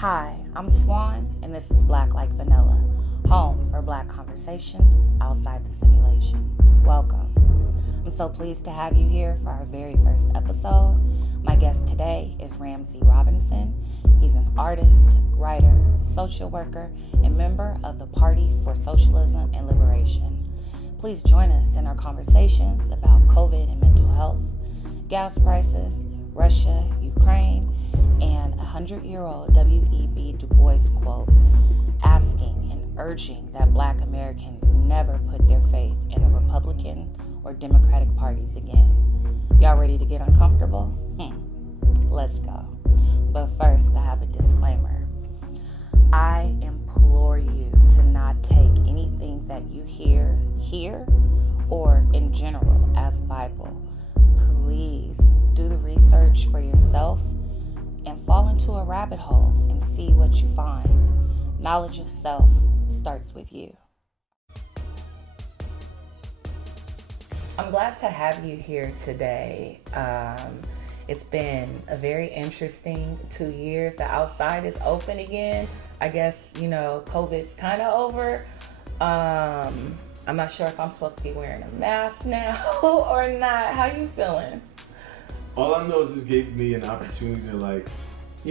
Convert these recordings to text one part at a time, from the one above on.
Hi, I'm Swan, and this is Black Like Vanilla, home for Black conversation outside the simulation. Welcome. I'm so pleased to have you here for our very first episode. My guest today is Ramsey Robinson. He's an artist, writer, social worker, and member of the Party for Socialism and Liberation. Please join us in our conversations about COVID and mental health, gas prices, Russia, Ukraine, and a 100-year-old WEB DuBois quote asking and urging that Black Americans never put their faith in the Republican or Democratic parties again. Y'all ready to get uncomfortable? Let's go. But first, I have a disclaimer. I implore you to not take anything that you hear here or in general as Bible. Please do the research for yourself and fall into a rabbit hole and see what you find. Knowledge of self starts with you. I'm glad to have you here today. It's been a very interesting 2 years. The outside is open again. I guess, COVID's kind of over. I'm not sure if I'm supposed to be wearing a mask now or not. How you feeling? All I know is this gave me an opportunity to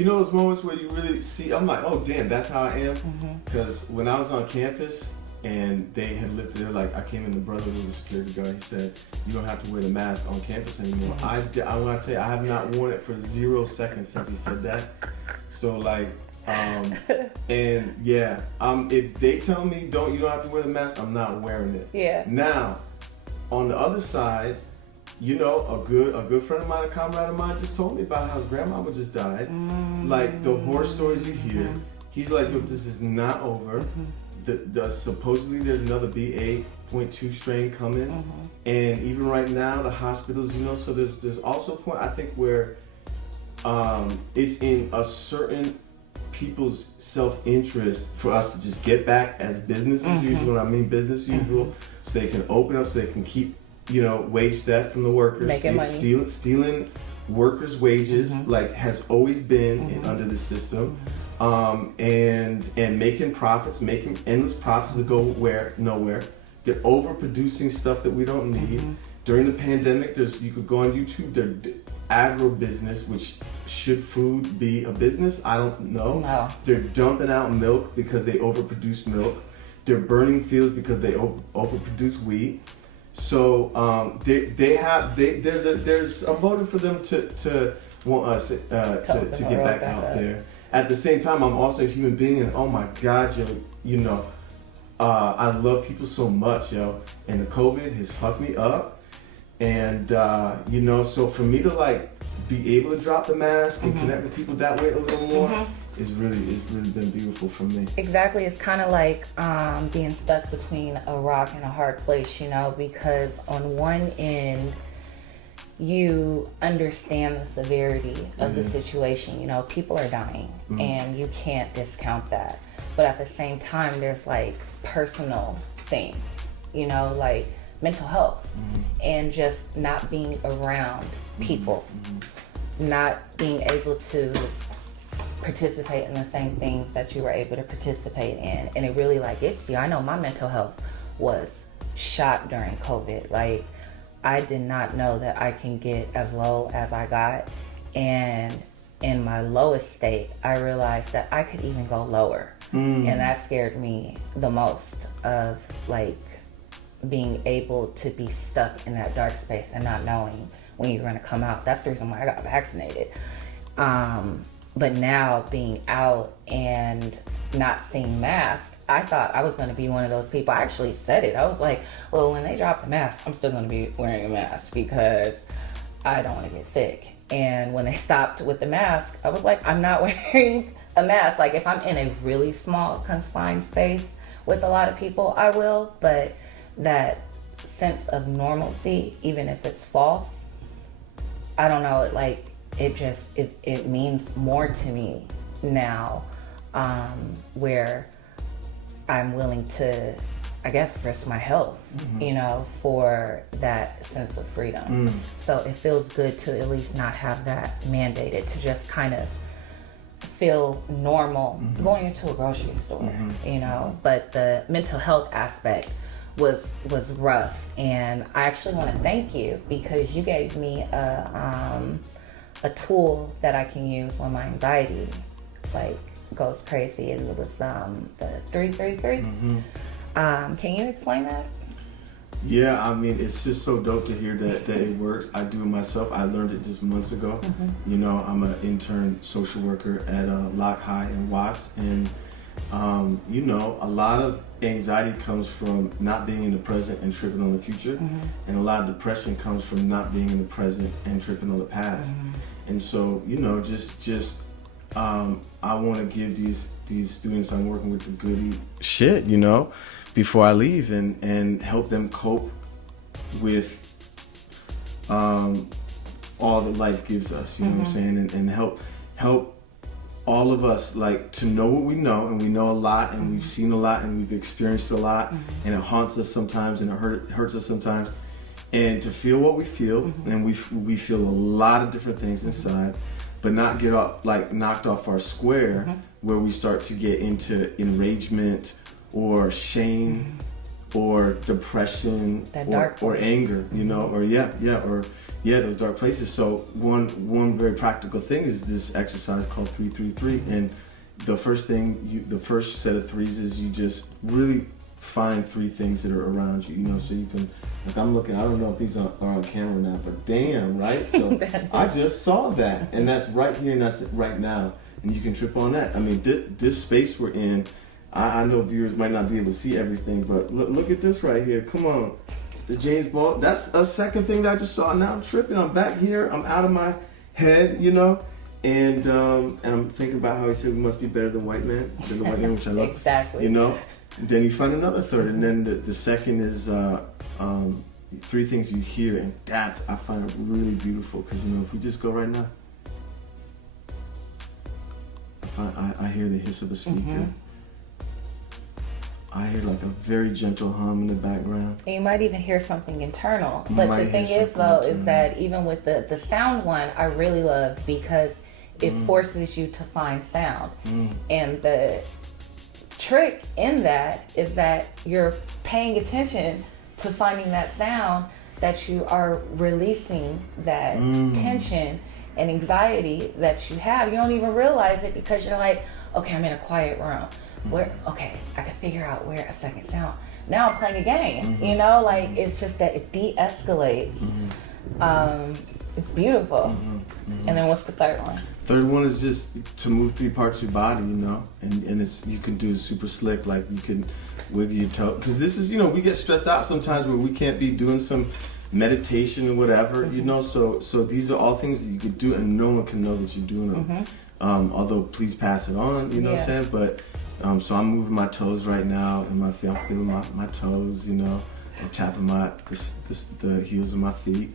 those moments where you really see, I'm like, oh damn, that's how I am. Because when I was on campus and they had lifted, I came in, the brother was a security guard, he said, you don't have to wear the mask on campus anymore. I want to tell you, I have not worn it for 0 seconds since he said that. So if they tell me you don't have to wear the mask, I'm not wearing it. Yeah. Now, on the other side, a good friend of mine, a comrade of mine, just told me about how his grandmama just died. Like the horror stories you hear, he's like, "Yo, this is not over." Supposedly there's another BA.2 strain coming, and even right now the hospitals, so there's also a point I think where it's in a certain people's self-interest for us to just get back as business as usual. And I mean business as usual, so they can open up, so they can keep wage theft from the workers, making money, stealing workers' wages, has always been under the system, and making profits, making endless profits that go nowhere. They're overproducing stuff that we don't need. During the pandemic, you could go on YouTube. They're agribusiness, which should food be a business? I don't know. No. They're dumping out milk because they overproduce milk. They're burning fields because they overproduce wheat. So there's a motive for them to want us to get back out there. At the same time, I'm also a human being, and oh my God, I love people so much, and the COVID has fucked me up, and so for me to be able to drop the mask and connect with people that way a little more it's really been beautiful for me. Exactly. It's kind of like being stuck between a rock and a hard place, because on one end, you understand the severity of the situation. People are dying and you can't discount that. But at the same time, there's personal things, like mental health and just not being around people, not being able to participate in the same things that you were able to participate in. And it really gets you. I know my mental health was shot during COVID. I did not know that I can get as low as I got. And in my lowest state, I realized that I could even go lower. And that scared me the most, of being able to be stuck in that dark space and not knowing when you're going to come out. That's the reason why I got vaccinated. But now being out and not seeing masks, I thought I was going to be one of those people. I actually said it. I was like, well, when they drop the mask, I'm still going to be wearing a mask because I don't want to get sick. And when they stopped with the mask, I was like, I'm not wearing a mask. If I'm in a really small confined space with a lot of people, I will. But that sense of normalcy, even if it's false, I don't know, it means more to me now, where I'm willing to, I guess, risk my health, for that sense of freedom. So it feels good to at least not have that mandated, to just kind of feel normal going into a grocery store, you know, but the mental health aspect was rough. And I actually want to thank you because you gave me a tool that I can use when my anxiety like goes crazy, and it was the 333. Can you explain that? Yeah, I mean, it's just so dope to hear that it works. I do it myself. I learned it just months ago. You know, I'm an intern social worker at Lock High in Watts, and you know, a lot of anxiety comes from not being in the present and tripping on the future, and a lot of depression comes from not being in the present and tripping on the past. And so, you know, just I want to give these students I'm working with the good shit, you know, before I leave, and help them cope with all that life gives us, you know what I'm saying, and help all of us like to know what we know, and we know a lot, and we've seen a lot, and we've experienced a lot, and it haunts us sometimes, and it hurts us sometimes, and to feel what we feel, and we feel a lot of different things inside, but not get knocked off our square where we start to get into enragement or shame or depression or anger, you know, or those dark places. So one very practical thing is this exercise called 333, and the first set of threes is you just really find three things that are around you, you know, so you can, like I'm looking, I don't know if these are on camera now, but damn, right? So I just saw that, and that's right here and that's right now, and you can trip on that. I mean, this space we're in, I know viewers might not be able to see everything, but look at this right here. Come on. The James Bond. That's a second thing that I just saw. Now I'm tripping. I'm back here. I'm out of my head, you know? And I'm thinking about how he said we must be better than the white man, which I love. Exactly. You know? And then you find another third. And then the second is three things you hear. And that I find really beautiful. Because, you know, if we just go right now, I hear the hiss of a speaker. I hear like a very gentle hum in the background. And you might even hear something internal. But the thing is though, is that even with the sound one, I really love because it forces you to find sound. And the trick in that is that you're paying attention to finding that sound, that you are releasing that tension and anxiety that you have. You don't even realize it because you're like, okay, I'm in a quiet room. I can figure out where a second sound. Now I'm playing a game, you know, like it's just that it de-escalates. It's beautiful. And then what's the third one? Third one is just to move three parts of your body, you know, and it's, you can do it super slick, like you can wiggle your toe, because this is, you know, we get stressed out sometimes where we can't be doing some meditation or whatever, you know, so these are all things that you could do and no one can know that you're doing them. Although please pass it on, you know what I'm saying, but so I'm moving my toes right now, and I'm feeling my toes, you know. I'm tapping the heels of my feet,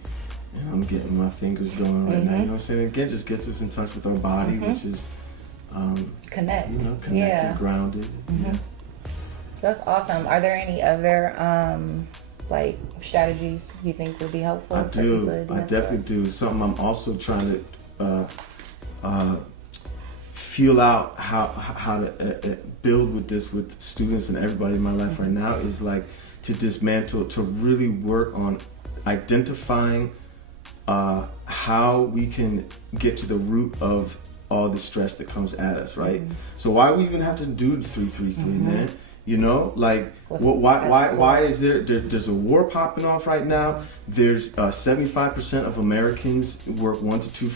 and I'm getting my fingers going right now. You know what I'm saying? Again, just gets us in touch with our body, which is connected, grounded. That's awesome. Are there any other like strategies you think would be helpful? I definitely do. Something I'm also trying to feel out how to build with this with students and everybody in my life right now is like to dismantle, to really work on identifying how we can get to the root of all the stress that comes at us, right? So why we even have to do the 333, man? You know, like why is there's a war popping off right now? There's 75% of Americans work 1 to 2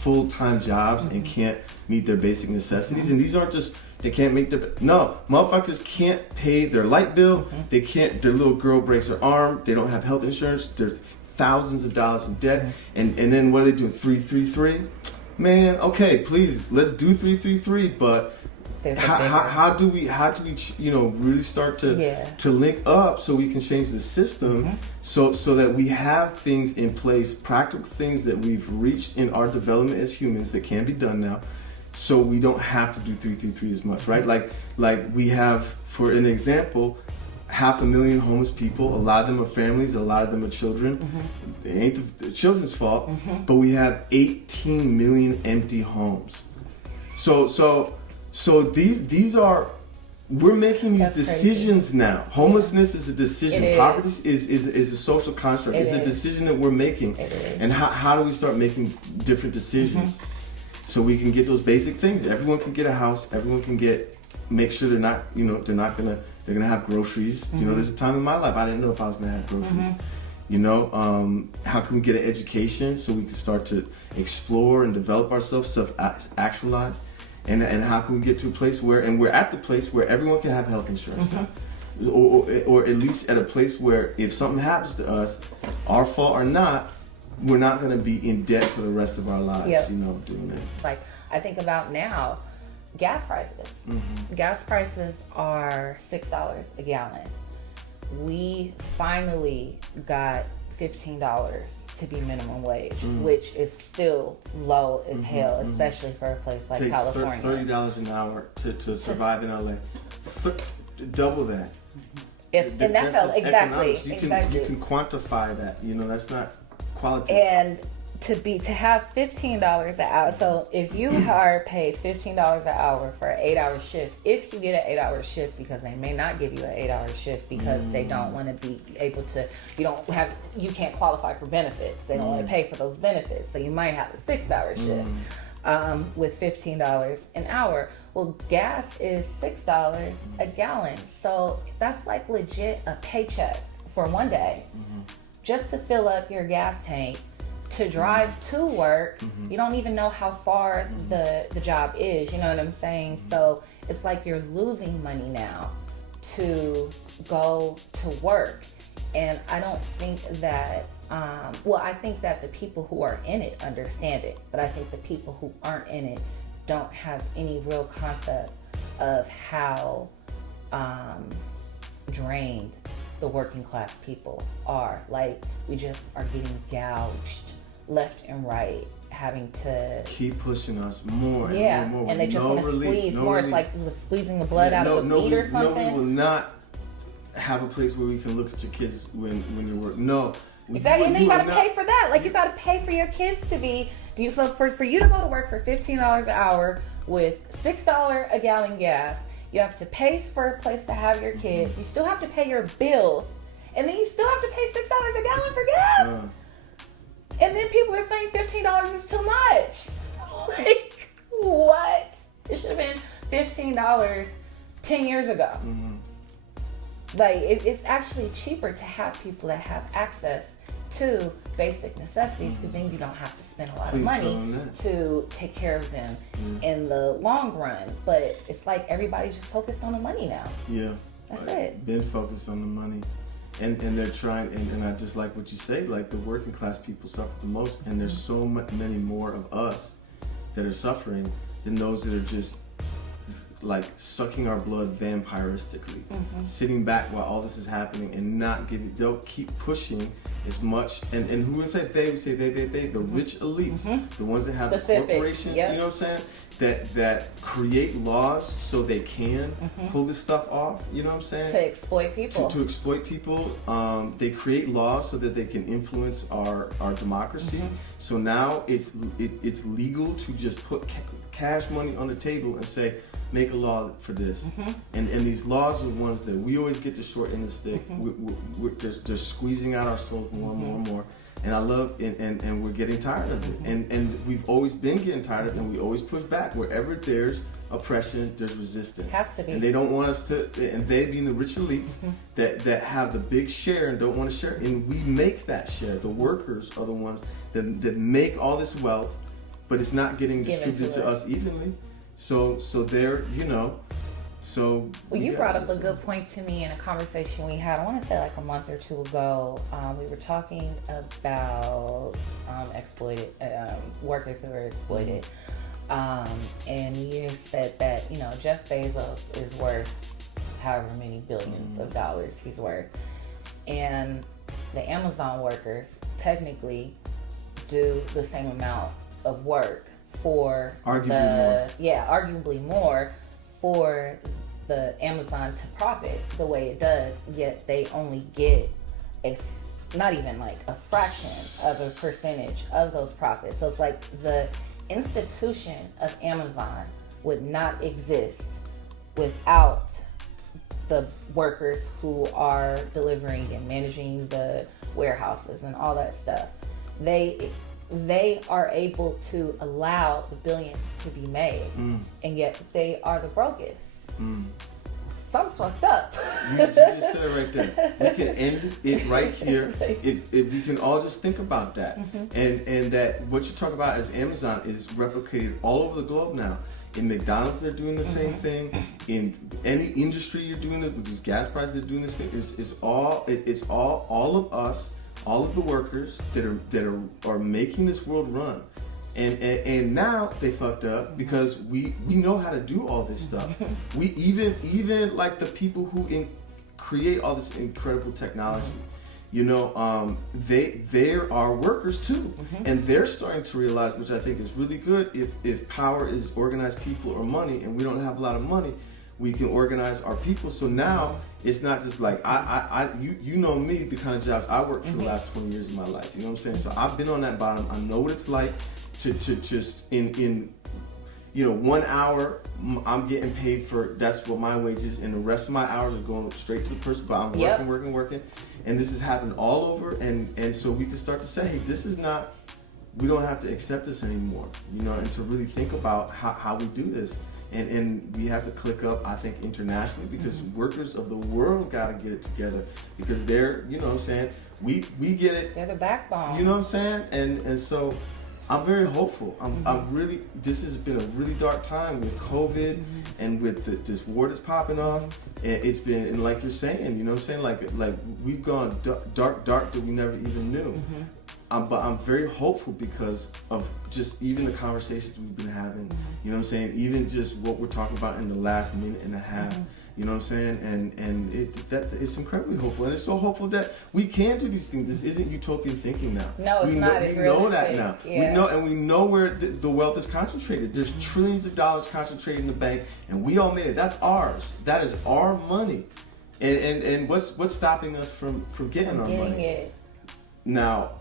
full-time jobs and can't meet their basic necessities. And these aren't just, they can't make motherfuckers can't pay their light bill. They can't, their little girl breaks her arm. They don't have health insurance. They're thousands of dollars in debt. And then what are they doing? 333? Man, okay, please, let's do 333, but how do we you know really start to link up so we can change the system so that we have things in place, practical things that we've reached in our development as humans that can be done now, so we don't have to do 333 as much, right? Like we have, for an example, 500,000 homeless people. A lot of them are families. A lot of them are children. It ain't the children's fault, but we have 18 million empty homes. So these are. We're making these decisions now. Homelessness is a decision. Poverty is a social construct. It's a decision that we're making. And how do we start making different decisions so we can get those basic things? Everyone can get a house. Everyone can make sure they're not gonna have groceries. You know, there's a time in my life I didn't know if I was gonna have groceries. You know, how can we get an education so we can start to explore and develop ourselves, self-actualize? And how can we get to a place where, and we're at the place where everyone can have health insurance now. Or at least at a place where if something happens to us, our fault or not, we're not going to be in debt for the rest of our lives, you know, doing that. Like, I think about now, gas prices. Gas prices are $6 a gallon. We finally got $15 to be minimum wage, which is still low as hell, especially for a place like California. $30 an hour to survive in LA. Double that. And that's exactly. You can quantify that. You know, that's not quality. And to have $15 an hour. So if you are paid $15 an hour for an 8-hour shift, if you get an 8-hour shift, because they may not give you an 8-hour shift because they don't want to be able to, you can't qualify for benefits. They don't want to pay for those benefits. So you might have a 6-hour shift with $15 an hour. Well, gas is $6 a gallon. So that's like legit a paycheck for one day just to fill up your gas tank. To drive to work, you don't even know how far the job is, you know what I'm saying? So it's like you're losing money now to go to work. And I don't think that, I think that the people who are in it understand it, but I think the people who aren't in it don't have any real concept of how drained the working class people are. Like, we just are getting gouged left and right, having to keep pushing us more and more. And they just want to squeeze more. Relief. It's like it was squeezing the blood out of a beet or something. No, we will not have a place where we can look at your kids when they work. No. Exactly, and then you gotta pay for that. Like, you gotta pay for your kids to be. So for you to go to work for $15 an hour with $6 a gallon gas, you have to pay for a place to have your kids. You still have to pay your bills, and then you still have to pay $6 a gallon for gas. And then people are saying $15 is too much. Like, what? It should have been $15 10 years ago. Like, it's actually cheaper to have people that have access to basic necessities, because then you don't have to spend a lot of money to take care of them in the long run. But it's like everybody's just focused on the money now. Yeah. That's it. Been focused on the money. And they're trying, and I just like what you say, like the working class people suffer the most, and there's so many more of us that are suffering than those that are just like sucking our blood vampiristically, sitting back while all this is happening and not giving, they'll keep pushing as much, and who would say they? We say they, the rich elites, the ones that have corporations, you know what I'm saying? That create laws so they can pull this stuff off, you know what I'm saying? To exploit people. To exploit people. They create laws so that they can influence our democracy. So now it's legal to just put cash money on the table and say, make a law for this. And these laws are the ones that we always get the short end of the stick. We're just squeezing out our souls more and more and more. And I love, and we're getting tired of it. And we've always been getting tired of it, and we always push back. Wherever there's oppression, there's resistance. Has to be. And they don't want us to, and they being the rich elites that have the big share and don't want to share. And we make that share. The workers are the ones that make all this wealth, but it's not getting distributed to us evenly. So they're, you know, so. Well, you brought up a good point to me in a conversation we had, I want to say like a month or two ago. We were talking about exploited workers who were exploited. And you said that, you know, Jeff Bezos is worth however many billions of dollars he's worth. And the Amazon workers technically do the same amount of work for arguably more for the Amazon to profit the way it does, yet they only get not even like a fraction of a percentage of those profits. So it's like the institution of Amazon would not exist without the workers who are delivering and managing the warehouses and all that stuff. They are able to allow the billions to be made, and yet they are the brokest. Something fucked up. You just said it right there. We can end it right here. If we can all just think about that, and that what you're talking about as Amazon is replicated all over the globe now. In McDonald's, they're doing the same thing. In any industry, you're doing it. With these gas prices, they're doing this thing. It's all of us, all of the workers that are making this world run. And now they fucked up because we know how to do all this stuff. We even like the people who create all this incredible technology. You know, they're our workers too, and they're starting to realize, which I think is really good. If power is organized people or money, and we don't have a lot of money, we can organize our people. So now it's not just like you know me, the kind of jobs I worked for the last 20 years of my life. You know what I'm saying? So I've been on that bottom. I know what it's like to just in 1 hour I'm getting paid for, that's what my wage is, and the rest of my hours are going straight to the person. But I'm working. And this has happened all over, and so we can start to say, hey, this is not, we don't have to accept this anymore, and to really think about how we do this. And we have to click up, I think, internationally, because workers of the world got to get it together, because they're, you know what I'm saying, we get it. They're the backbone. You know what I'm saying? And so I'm very hopeful. I'm really, this has been a really dark time with COVID and with this war that's popping off. And it's been, and like you're saying, you know what I'm saying? Like we've gone dark that we never even knew. But I'm very hopeful because of just even the conversations we've been having, you know what I'm saying? Even just what we're talking about in the last minute and a half, you know what I'm saying? And it's incredibly hopeful. And it's so hopeful that we can do these things. This isn't utopian thinking now. No, it's not. We know that now. Yeah. We know where the wealth is concentrated. There's trillions of dollars concentrated in the bank, and we all made it. That's ours. That is our money. And what's stopping us from getting our money? It. Now,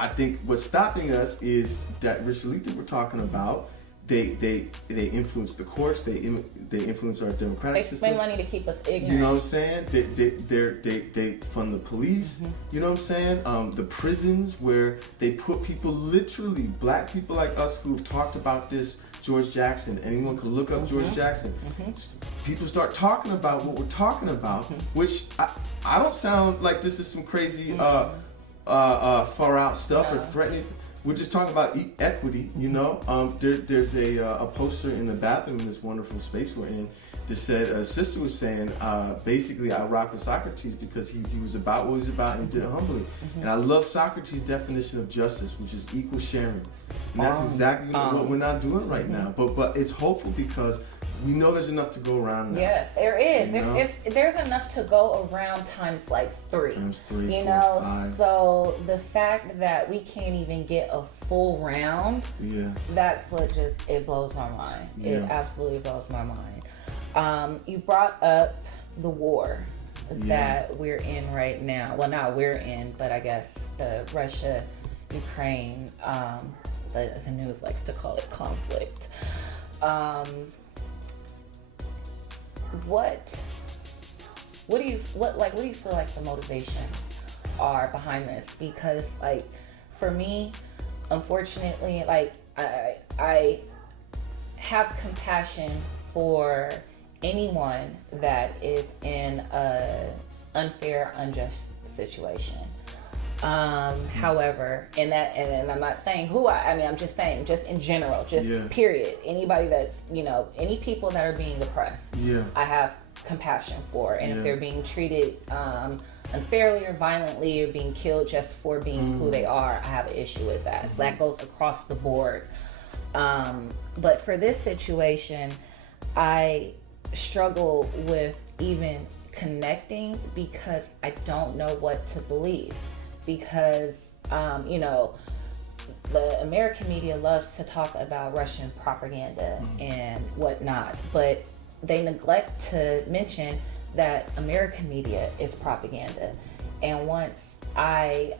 I think what's stopping us is that rich elite that we're talking about. They influence the courts. They influence our democratic system. They spend money to keep us ignorant. You know what I'm saying? They fund the police. You know what I'm saying? The prisons where they put people, literally black people like us who've talked about this. George Jackson. Anyone can look up George Jackson. People start talking about what we're talking about, which I don't sound like this is some crazy far out stuff or threatening. We're just talking about equity, There's a poster in the bathroom in this wonderful space we're in that said, a sister was saying, basically, I rock with Socrates because he was about what he was about and did it humbly. And I love Socrates' definition of justice, which is equal sharing. And that's exactly what we're not doing right now. But it's hopeful because we know there's enough to go around now. Yes, there is. There's enough to go around times like 3. Times 3, you 4, know, 5. So the fact that we can't even get a full round, that's what it blows my mind. Yeah. It absolutely blows my mind. You brought up the war that we're in right now. Well, not we're in, but I guess the Russia, Ukraine, the news likes to call it conflict. What do you feel like the motivations are behind this? Because for me, unfortunately, I have compassion for anyone that is in a unfair, unjust situation. However, and I'm not saying I'm just saying, just in general, period. Anybody that's, any people that are being oppressed, I have compassion for. And if they're being treated unfairly or violently or being killed just for being who they are, I have an issue with that. So that goes across the board. But for this situation, I struggle with even connecting because I don't know what to believe. Because, the American media loves to talk about Russian propaganda and whatnot, but they neglect to mention that American media is propaganda. And once I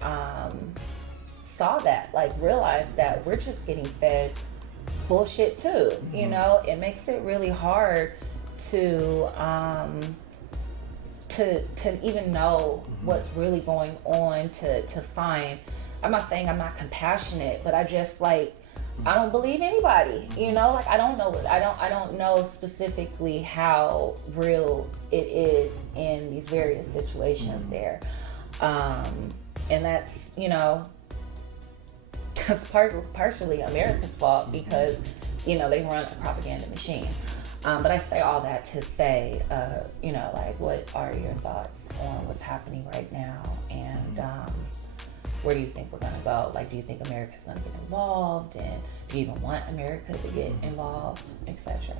saw that, like realized that we're just getting fed bullshit too, you know, it makes it really hard to even know what's really going on, to find. I'm not saying I'm not compassionate, but I just like, I don't believe anybody, you know, like I don't know specifically how real it is in these various situations there. And that's, you know, that's partially America's fault because, you know, they run a propaganda machine. But I say all that to say, you know, like, what are your thoughts on what's happening right now? And where do you think we're going to go? Like, do you think America's going to get involved? And do you even want America to get involved, etc.?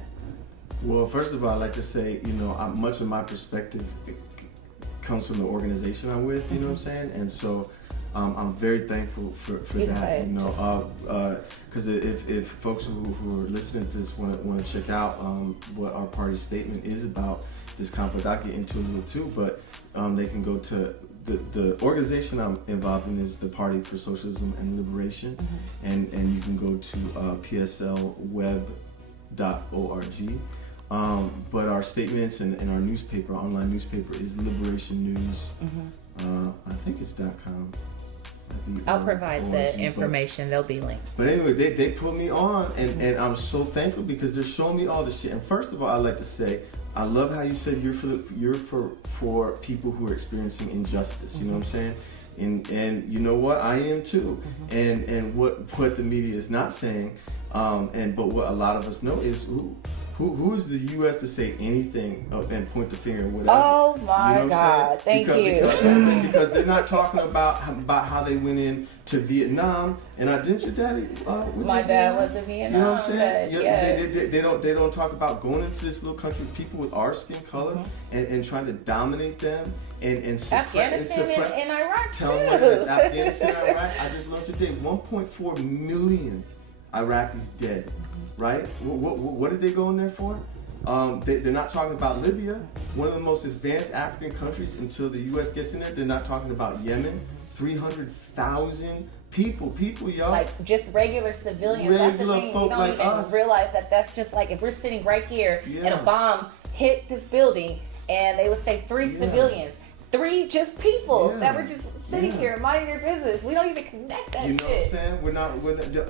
Well, first of all, I'd like to say, you know, much of my perspective comes from the organization I'm with, you know what I'm saying? And so I'm very thankful for that, you know, because if folks who are listening to this want to check out what our party's statement is about this conflict, I'll get into it a little too, but they can go to the organization I'm involved in is the Party for Socialism and Liberation, and you can go to pslweb.org. But our statements and our newspaper, our online newspaper, is Liberation News. I think it's .com. I'll provide the information. They'll be linked. But anyway, they put me on, and I'm so thankful because they're showing me all this shit. And first of all, I'd like to say, I love how you said you're for people who are experiencing injustice. You know what I'm saying? And you know what, I am too. And what the media is not saying, but what a lot of us know is who is the U.S. to say anything and point the finger or whatever? Oh my, you know God, thank you. Because they're not talking about how they went in to Vietnam. And didn't your daddy? My dad was in Vietnam. You know what I'm saying? Yes. They don't talk about going into this little country with people with our skin color and trying to dominate them and Afghanistan and Iraq too. It's Afghanistan and Iraq. I just learned today 1.4 million Iraqis dead. Right? What did they go in there for? They're not talking about Libya, one of the most advanced African countries until the U.S. gets in there. They're not talking about Yemen, 300,000 people, y'all. Like just regular civilians. Regular that's the thing. folk You don't like even us. realize that's just like if we're sitting right here and a bomb hit this building and they would say 3 civilians. 3 just people that were just sitting here minding their business. We don't even connect that shit. You know what I'm saying? We're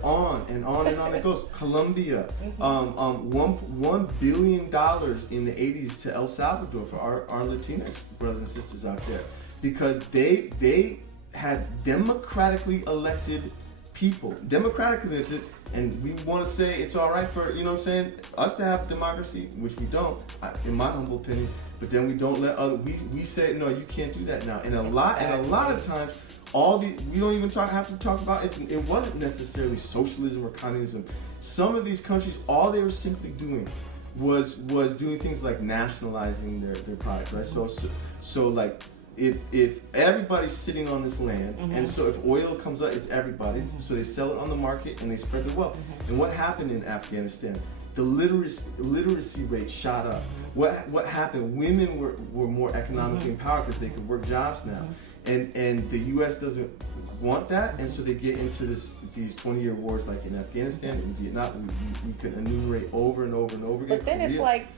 on and on it goes. Colombia, $1 billion in the 80s to El Salvador for our Latinx brothers and sisters out there, because they had democratically elected people, and we want to say it's all right for, you know what I'm saying, us to have democracy, which we don't, in my humble opinion. But then we don't let we say no, you can't do that now. And a lot of times, we don't even have to talk about it wasn't necessarily socialism or communism. Some of these countries, all they were simply doing was doing things like nationalizing their product, right? So like if everybody's sitting on this land, and so if oil comes up, it's everybody's. So they sell it on the market and they spread the wealth. And what happened in Afghanistan? The literacy rate shot up. What happened? Women were more economically empowered because they could work jobs now. And the U.S. doesn't want that, and so they get into these 20-year wars like in Afghanistan and Vietnam. We can enumerate over and over and over again. But then it's like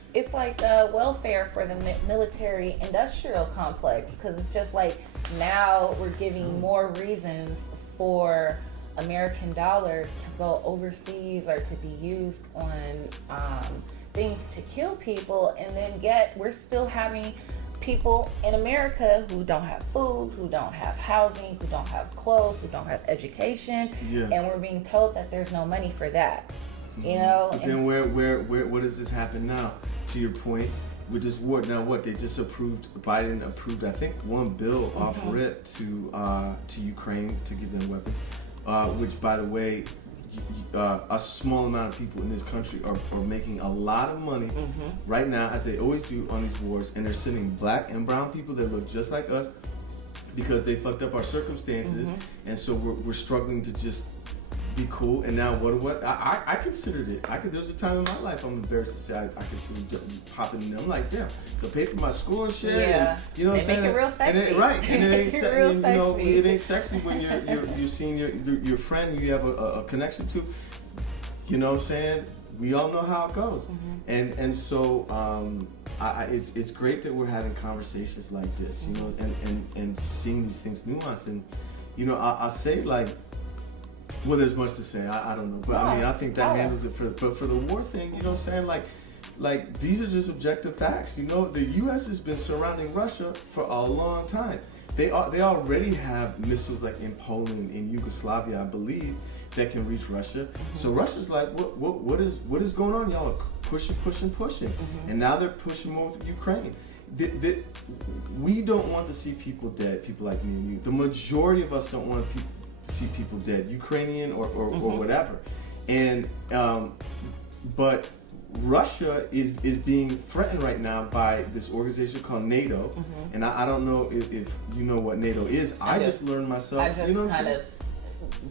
welfare for the military-industrial complex, because it's just like now we're giving more reasons for American dollars to go overseas or to be used on things to kill people, and then yet we're still having people in America who don't have food, who don't have housing, who don't have clothes, who don't have education, and we're being told that there's no money for that. You know. But then where does this happen now? To your point, with this war now, they just Biden approved, I think, one bill off rip to Ukraine to give them weapons, which, by the way, a small amount of people in this country are making a lot of money right now, as they always do on these wars, and they're sending black and brown people that look just like us because they fucked up our circumstances, and so we're struggling to just be cool. And now what? I considered it. There's a time in my life I'm embarrassed to say I considered popping in there. I'm like, damn, they'll pay for my school and shit. Yeah. And, you know what I'm saying? Make it real sexy. And right. And it ain't real you know, sexy. it ain't sexy when you're seeing your friend you have a connection to. You know what I'm saying? We all know how it goes. And so it's great that we're having conversations like this, you know, and seeing these things nuanced. And, you know, I say, like, well, there's much to say. I don't know. But I mean, I think that handles it. But for the war thing, you know what I'm saying? Like these are just objective facts. You know, the U.S. has been surrounding Russia for a long time. They already have missiles like in Poland, in Yugoslavia, I believe, that can reach Russia. So Russia's like, what is going on? Y'all are pushing, and now they're pushing more with Ukraine. We don't want to see people dead. People like me and you. The majority of us don't want to see people dead, Ukrainian or whatever. And but Russia is being threatened right now by this organization called NATO, and I don't know if you know what NATO is. I just learned myself. I just you know kind of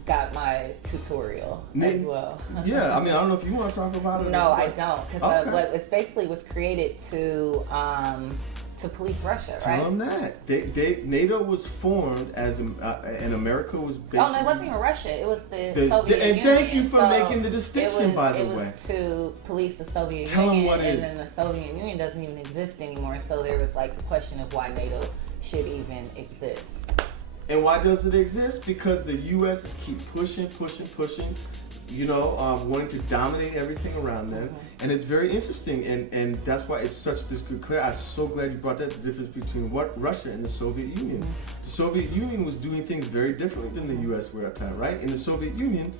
got my tutorial as well. Yeah, I mean, I don't know if you want to talk about it. No, I don't, because Okay. it basically was created to police Russia, right? Tell them that. NATO was formed as and America was basically... Oh, no, it wasn't even Russia. It was the Soviet Union. And thank you for making the distinction, by the way. It was to police the Soviet Tell them Union, what it and is. then the Soviet Union doesn't even exist anymore. So there was like the question of why NATO should even exist. And why does it exist? Because the U.S. is keep pushing, you know, wanting to dominate everything around them. And it's very interesting, and that's why it's such this good clarity. I'm so glad you brought that, the difference between Russia and the Soviet Union. The Soviet Union was doing things very differently than the U.S. were at the time, right? In the Soviet Union,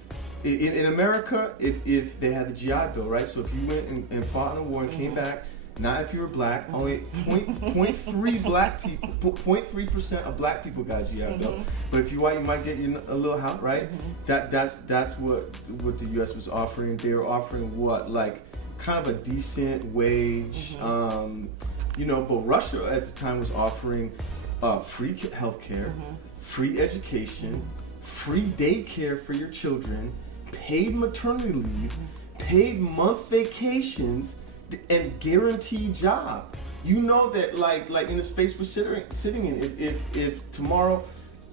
in America, if they had the GI Bill, right? So if you went and fought in a war and came back, not if you were black, only 0.3 black people, 0.3% of black people got a GI Bill. But if you're white, you might get a little help, right? That's what the U.S. was offering. They were offering what, like, kind of a decent wage, you know. But Russia at the time was offering free healthcare, free education, free daycare for your children, paid maternity leave, paid month vacations, and guaranteed job. You know that, like in the space we're sitting in, if tomorrow,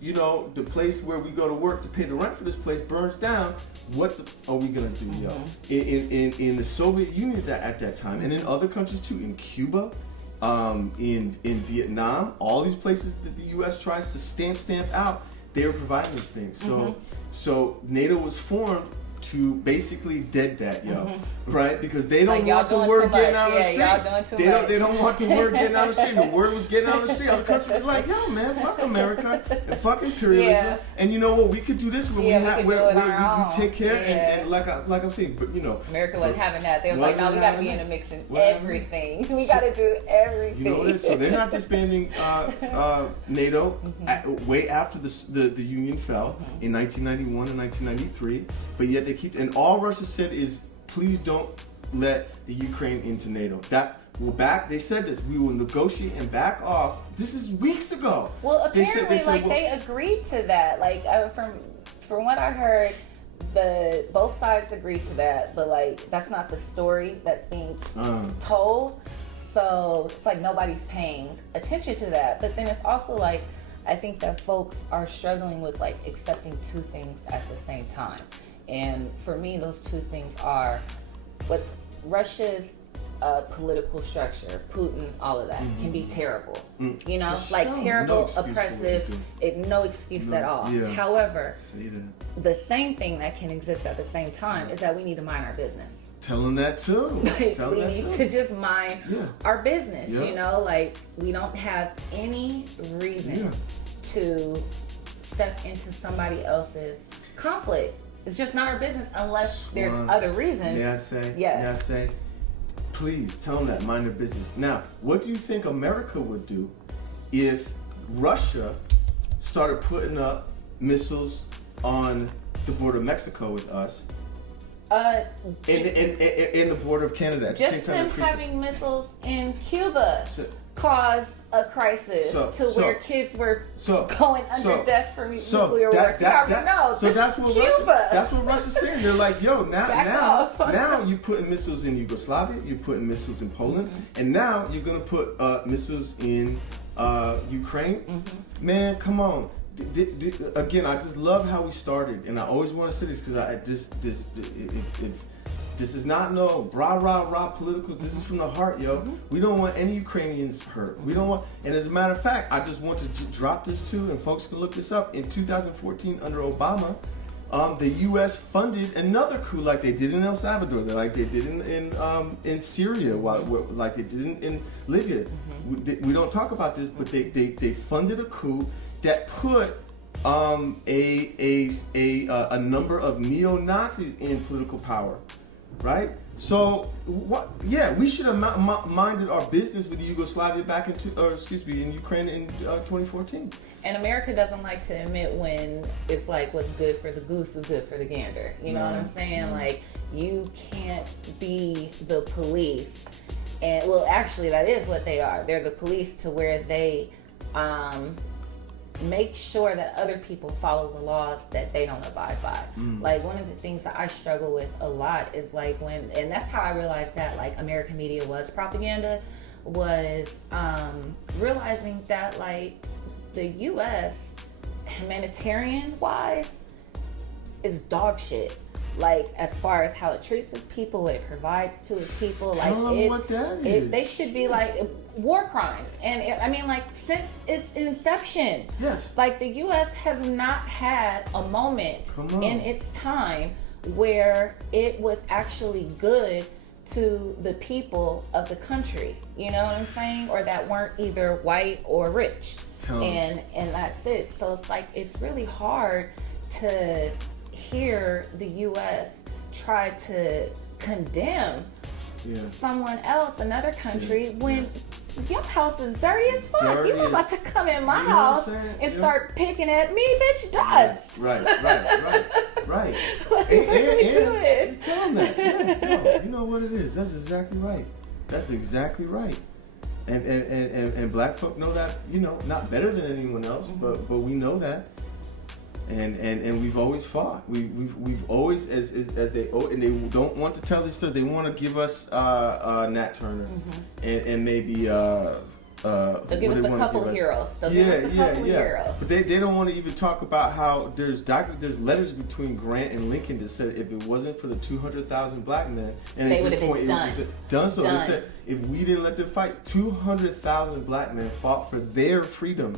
you know, the place where we go to work to pay the rent for this place burns down, what are we gonna do, yo? In the Soviet Union at that time, and in other countries too, in Cuba, in Vietnam, all these places that the U.S. tries to stamp out, they were providing these things. So NATO was formed to basically dead that, right? Because they don't want the word getting out on the street. Y'all doing too much. They don't want the word getting out on the street. The word was getting out on the street. Other countries were like, yo, man, fuck America and fuck imperialism. And you know what? We could do this where we take care and like I'm saying, but you know, America wasn't having that. They was like, no, we got to be in the mix in everything. We got to do everything. You know what it is? So they're not disbanding NATO way after the Union fell in 1991 and 1993, but yet they keep, and all Russia said is, please don't let the Ukraine into NATO. They said this, we will negotiate and back off. This is weeks ago. Well, apparently, they agreed to that. Like, from what I heard, both sides agreed to that, but like, that's not the story that's being told. So it's like nobody's paying attention to that. But then it's also like, I think that folks are struggling with like accepting two things at the same time. And for me, those two things are what's Russia's political structure, Putin, all of that can be terrible. You know, like terrible, oppressive, no excuse at all. Yeah. However, the same thing that can exist at the same time is that we need to mind our business. Tell them that too. Like, we need to just mind our business, Yeah. you know? Like, we don't have any reason to step into somebody else's conflict. It's just not our business unless there's other reasons. May I say? Yes. May I say? Please tell them that, mind their business. Now, what do you think America would do if Russia started putting up missiles on the border of Mexico with us, in the border of Canada. At the Just same time, them having missiles in Cuba caused a crisis where kids were going under deaths for nuclear war. So that's what Russia's saying. They're like, yo, now you're putting missiles in Yugoslavia, you're putting missiles in Poland, and now you're gonna put missiles in Ukraine. Man, come on. Again, I just love how we started, and I always want to say this because this is not no rah political. This is from the heart, yo. We don't want any Ukrainians hurt. We don't want, and as a matter of fact, I just want to drop this too, and folks can look this up. In 2014, under Obama, the U.S. funded another coup like they did in El Salvador, like they did in Syria, like they did in Libya. We don't talk about this, but they funded a coup that put a number of neo-Nazis in political power, right? So what? Yeah, we should have minded our business with Yugoslavia back in Ukraine in 2014. And America doesn't like to admit when it's like what's good for the goose is good for the gander. You know what I'm saying? Like, you can't be the police. And well, actually, that is what they are. They're the police to where they make sure that other people follow the laws that they don't abide by. Like, one of the things that I struggle with a lot is like and that's how I realized that like American media was propaganda, was realizing that like the U.S. humanitarian wise is dog shit. Like, as far as how it treats its people, what it provides to its people, they should be like war crimes. And I mean, like, since its inception, like the U.S. has not had a moment in its time where it was actually good to the people of the country. You know what I'm saying? Or that weren't either white or rich. And that's it. So it's like, it's really hard to hear the U.S. try to condemn someone else, another country, when your house is dirty as fuck. You about to come in my house and start picking at me, bitch, dust. Right. Like, and you tell them that. Yeah, you know what it is. That's exactly right. And black folk know that, you know, not better than anyone else, but we know that. And we've always fought. We've always as they don't want to tell this story. They want to give us Nat Turner and maybe they'll give us a couple of heroes. Heroes. But they don't want to even talk about how there's letters between Grant and Lincoln that said if it wasn't for the 200,000 black men, and at this point it was just done. So they said if we didn't let them fight, 200,000 black men fought for their freedom.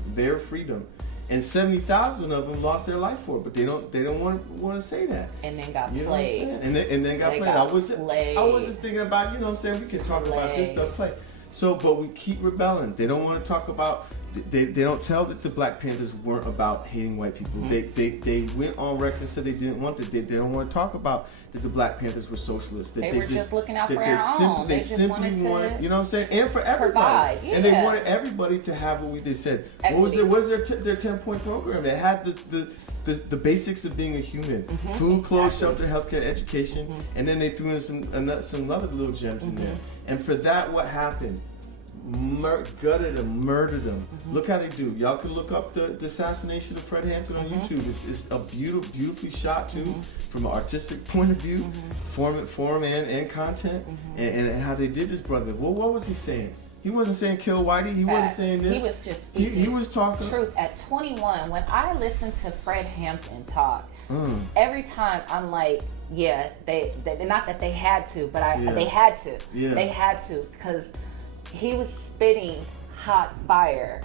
And 70,000 of them lost their life for it, but they don't want to say that. And then got played. Know what I'm saying? And then got played. I was just thinking about, you know what I'm saying, we can talk about this stuff, play. So, but we keep rebelling. They don't want to talk about. They don't tell that the Black Panthers weren't about hating white people. They went on record and said they didn't want it. They don't want to talk about that the Black Panthers were socialists. That they were just looking out for their own. They simply wanted, you know what I'm saying, and for everybody. And they wanted everybody to have what they said. Equity. What was their 10-point program? It had the basics of being a human: food, clothes, shelter, healthcare, education, and then they threw in some other little gems in there. And for that, what happened? Gutted them, murdered them. Look how they do. Y'all can look up the assassination of Fred Hampton on YouTube. It's a beautifully shot too, from an artistic point of view, form and content, and how they did this, brother. Well, what was he saying? He wasn't saying kill Whitey. He wasn't saying this. He was just speaking. He was talking truth. At 21, when I listened to Fred Hampton talk, every time I'm like, yeah, they not that they had to, but they had to. Yeah. They had to, because he was spitting hot fire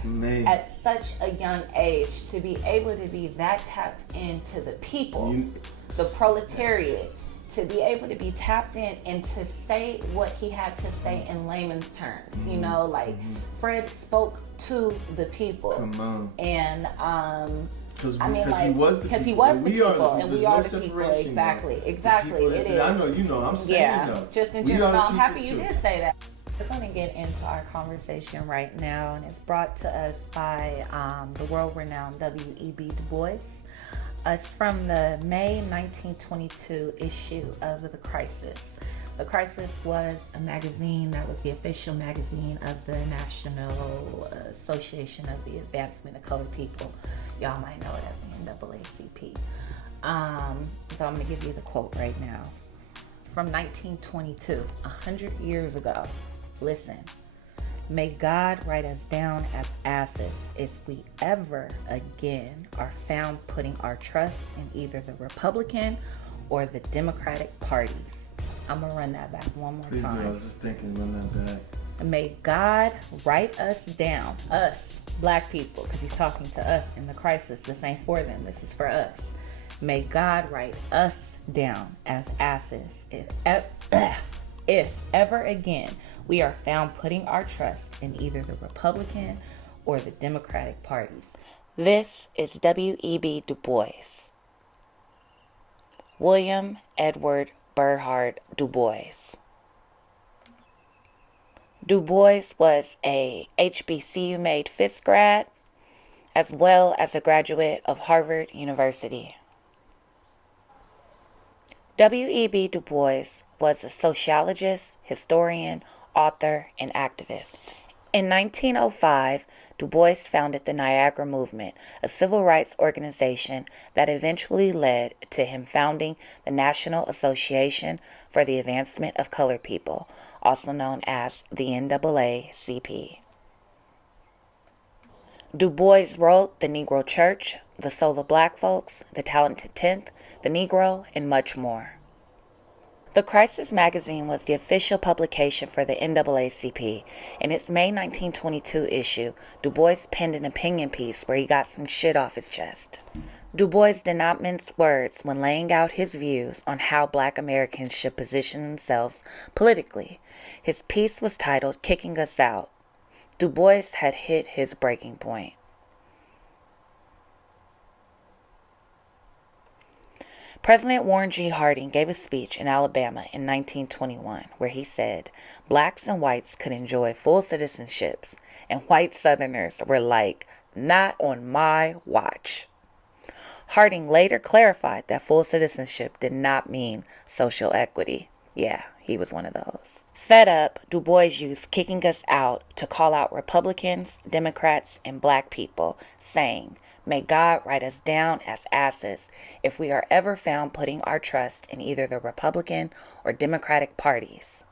at such a young age. To be able to be that tapped into the people, the proletariat, to be able to be tapped in and to say what he had to say in layman's terms. You know, like Fred spoke to the people. Come on. And because he was the people, and we are the people. Exactly. It is. I know, you know. I'm saying though. Just in general, I'm happy you did say that. We're going to get into our conversation right now, and it's brought to us by the world-renowned WEB DuBois. It's from the May 1922 issue of The Crisis. The Crisis was a magazine that was the official magazine of the National Association of the Advancement of Colored People. Y'all might know it as the NAACP. So I'm going to give you the quote right now. From 1922, 100 years ago. Listen. May God write us down as asses if we ever again are found putting our trust in either the Republican or the Democratic parties. I'm going to run that back one more time. I was just thinking, run that back. May God write us down, us, black people, because he's talking to us in the crisis. This ain't for them. This is for us. May God write us down as asses if ever again we are found putting our trust in either the Republican or the Democratic parties. This is W.E.B. Du Bois. William Edward Burghardt Du Bois. Du Bois was a HBCU-made Fisk grad, as well as a graduate of Harvard University. W.E.B. Du Bois was a sociologist, historian, author, and activist. In 1905, Du Bois founded the Niagara Movement, a civil rights organization that eventually led to him founding the National Association for the Advancement of Colored People, also known as the NAACP. Du Bois wrote The Negro Church, The Soul of Black Folks, The Talented Tenth, The Negro, and much more. The Crisis magazine was the official publication for the NAACP. In its May 1922 issue, Du Bois penned an opinion piece where he got some shit off his chest. Du Bois did not mince words when laying out his views on how Black Americans should position themselves politically. His piece was titled Kicking Us Out. Du Bois had hit his breaking point. President Warren G. Harding gave a speech in Alabama in 1921 where he said blacks and whites could enjoy full citizenships, and white Southerners were like, not on my watch. Harding later clarified that full citizenship did not mean social equity. Yeah, he was one of those. Fed up, Du Bois used Kicking Us Out to call out Republicans, Democrats, and black people, saying, may God write us down as asses if we are ever found putting our trust in either the Republican or Democratic parties.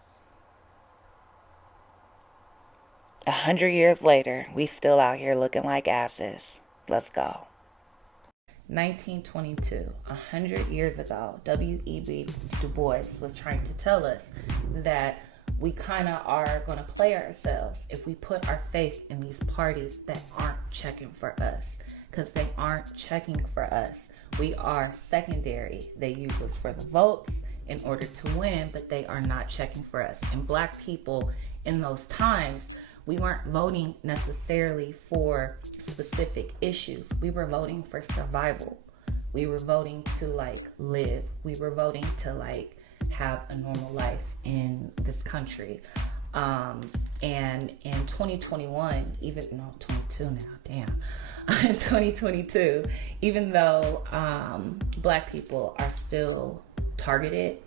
100 years later, we still out here looking like asses. Let's go. 1922, 100 years ago, W.E.B. Du Bois was trying to tell us that we kind of are going to play ourselves if we put our faith in these parties that aren't checking for us. Because they aren't checking for us. We are secondary. They use us for the votes in order to win, but they are not checking for us. And black people in those times, we weren't voting necessarily for specific issues. We were voting for survival. We were voting to live. We were voting to have a normal life in this country. And in 2021, 22 now, damn. In 2022, even though black people are still targeted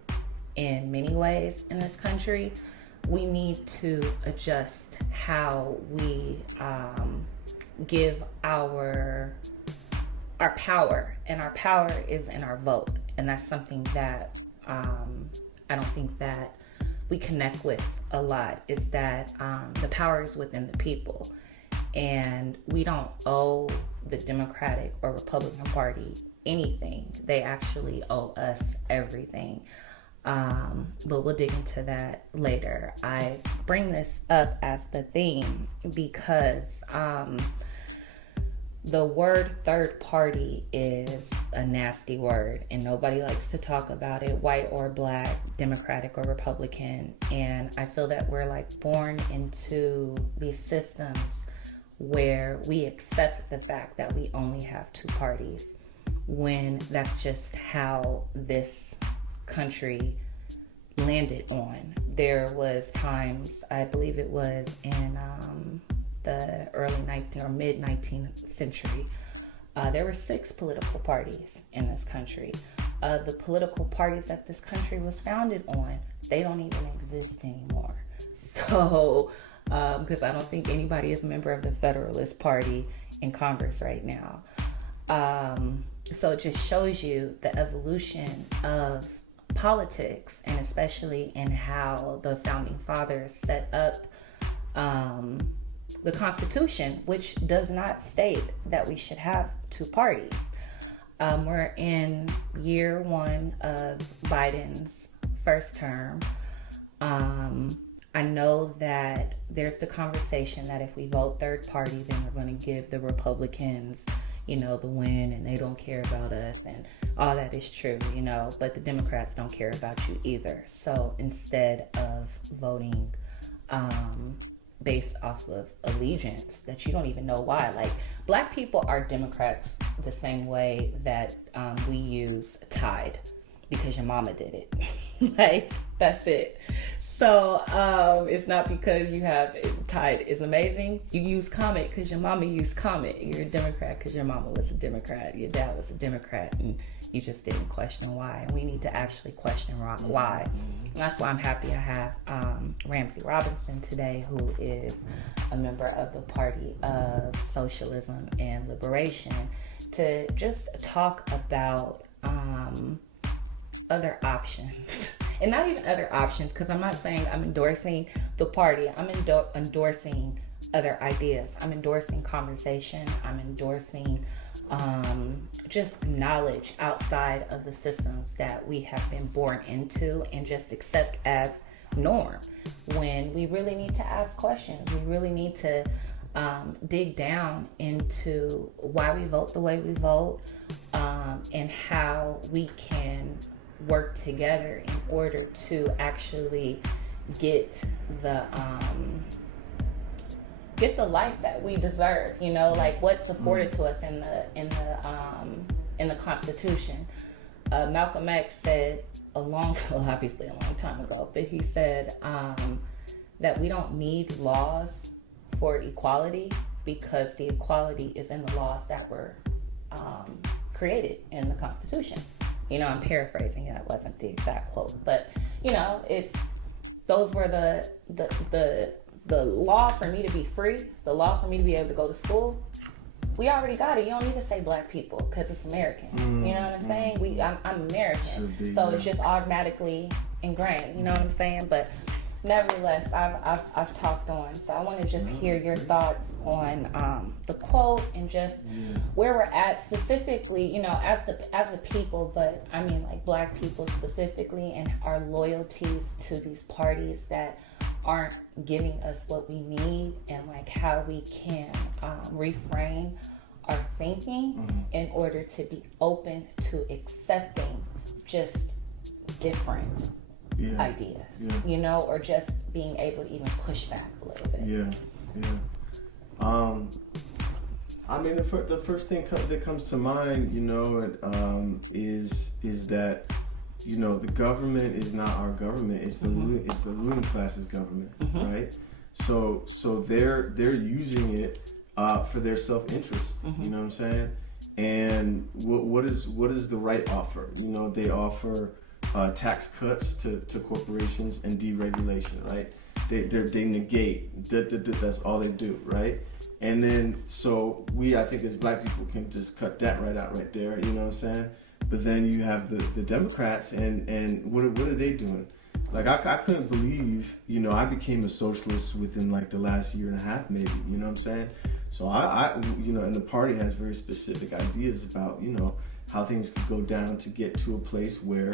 in many ways in this country, we need to adjust how we give our power, and our power is in our vote. And that's something that I don't think that we connect with a lot, is that the power is within the people. And we don't owe the Democratic or Republican Party anything. They actually owe us everything. But we'll dig into that later. I bring this up as the theme because the word third party is a nasty word, and nobody likes to talk about it, white or black, Democratic or Republican. And I feel that we're born into these systems where we accept the fact that we only have two parties, when that's just how this country landed on. There was times, I believe it was in the early 19th or mid 19th century, there were 6 political parties in this country. The political parties that this country was founded on, they don't even exist anymore. So, because I don't think anybody is a member of the Federalist Party in Congress right now. So it just shows you the evolution of politics, and especially in how the founding fathers set up the Constitution, which does not state that we should have 2 parties. We're in year 1 of Biden's first term. I know that there's the conversation that if we vote third party, then we're going to give the Republicans, the win, and they don't care about us, and all that is true, but the Democrats don't care about you either. So instead of voting based off of allegiance that you don't even know why, like Black people are Democrats the same way that we use Tide because your mama did it. Like, that's it. So it's not because you have Tide is amazing. You use Comet because your mama used Comet. You're a Democrat because your mama was a Democrat. Your dad was a Democrat, and you just didn't question why. And we need to actually question why. And that's why I'm happy I have Ramsey Robinson today, who is a member of the Party of Socialism and Liberation, to just talk about other options. And not even other options, because I'm not saying I'm endorsing the party. I'm endorsing other ideas. I'm endorsing conversation. I'm endorsing just knowledge outside of the systems that we have been born into and just accept as norm, when we really need to ask questions. We really need to dig down into why we vote the way we vote, and how we can work together in order to actually get the life that we deserve, like what's afforded to us in the Constitution. Malcolm X said obviously a long time ago, but he said that we don't need laws for equality because the equality is in the laws that were created in the Constitution. I'm paraphrasing, that wasn't the exact quote, but those were the law for me to be free, the law for me to be able to go to school. We already got it. You don't need to say Black people because it's American. You know what I'm saying? I'm American, so it's just automatically ingrained. You know what I'm saying? But nevertheless, I've talked on, so I want to just hear your thoughts on the quote and just where we're at specifically, as a people, but I mean like Black people specifically, and our loyalties to these parties that aren't giving us what we need, and like how we can reframe our thinking in order to be open to accepting just different ideas, or just being able to even push back a little bit. I mean, the first thing that comes to mind, is that, the government is not our government. It's the ruling class's government, right? So they're using it for their self-interest. You know what I'm saying? And what is the right offer? They offer tax cuts to corporations and deregulation, right? They negate. That's all they do, right? And then so I think as Black people can just cut that right out right there. You know what I'm saying? But then you have the Democrats, and what are they doing? Like I couldn't believe, I became a socialist within like the last year and a half, maybe. You know what I'm saying? So I and the party has very specific ideas about how things could go down to get to a place where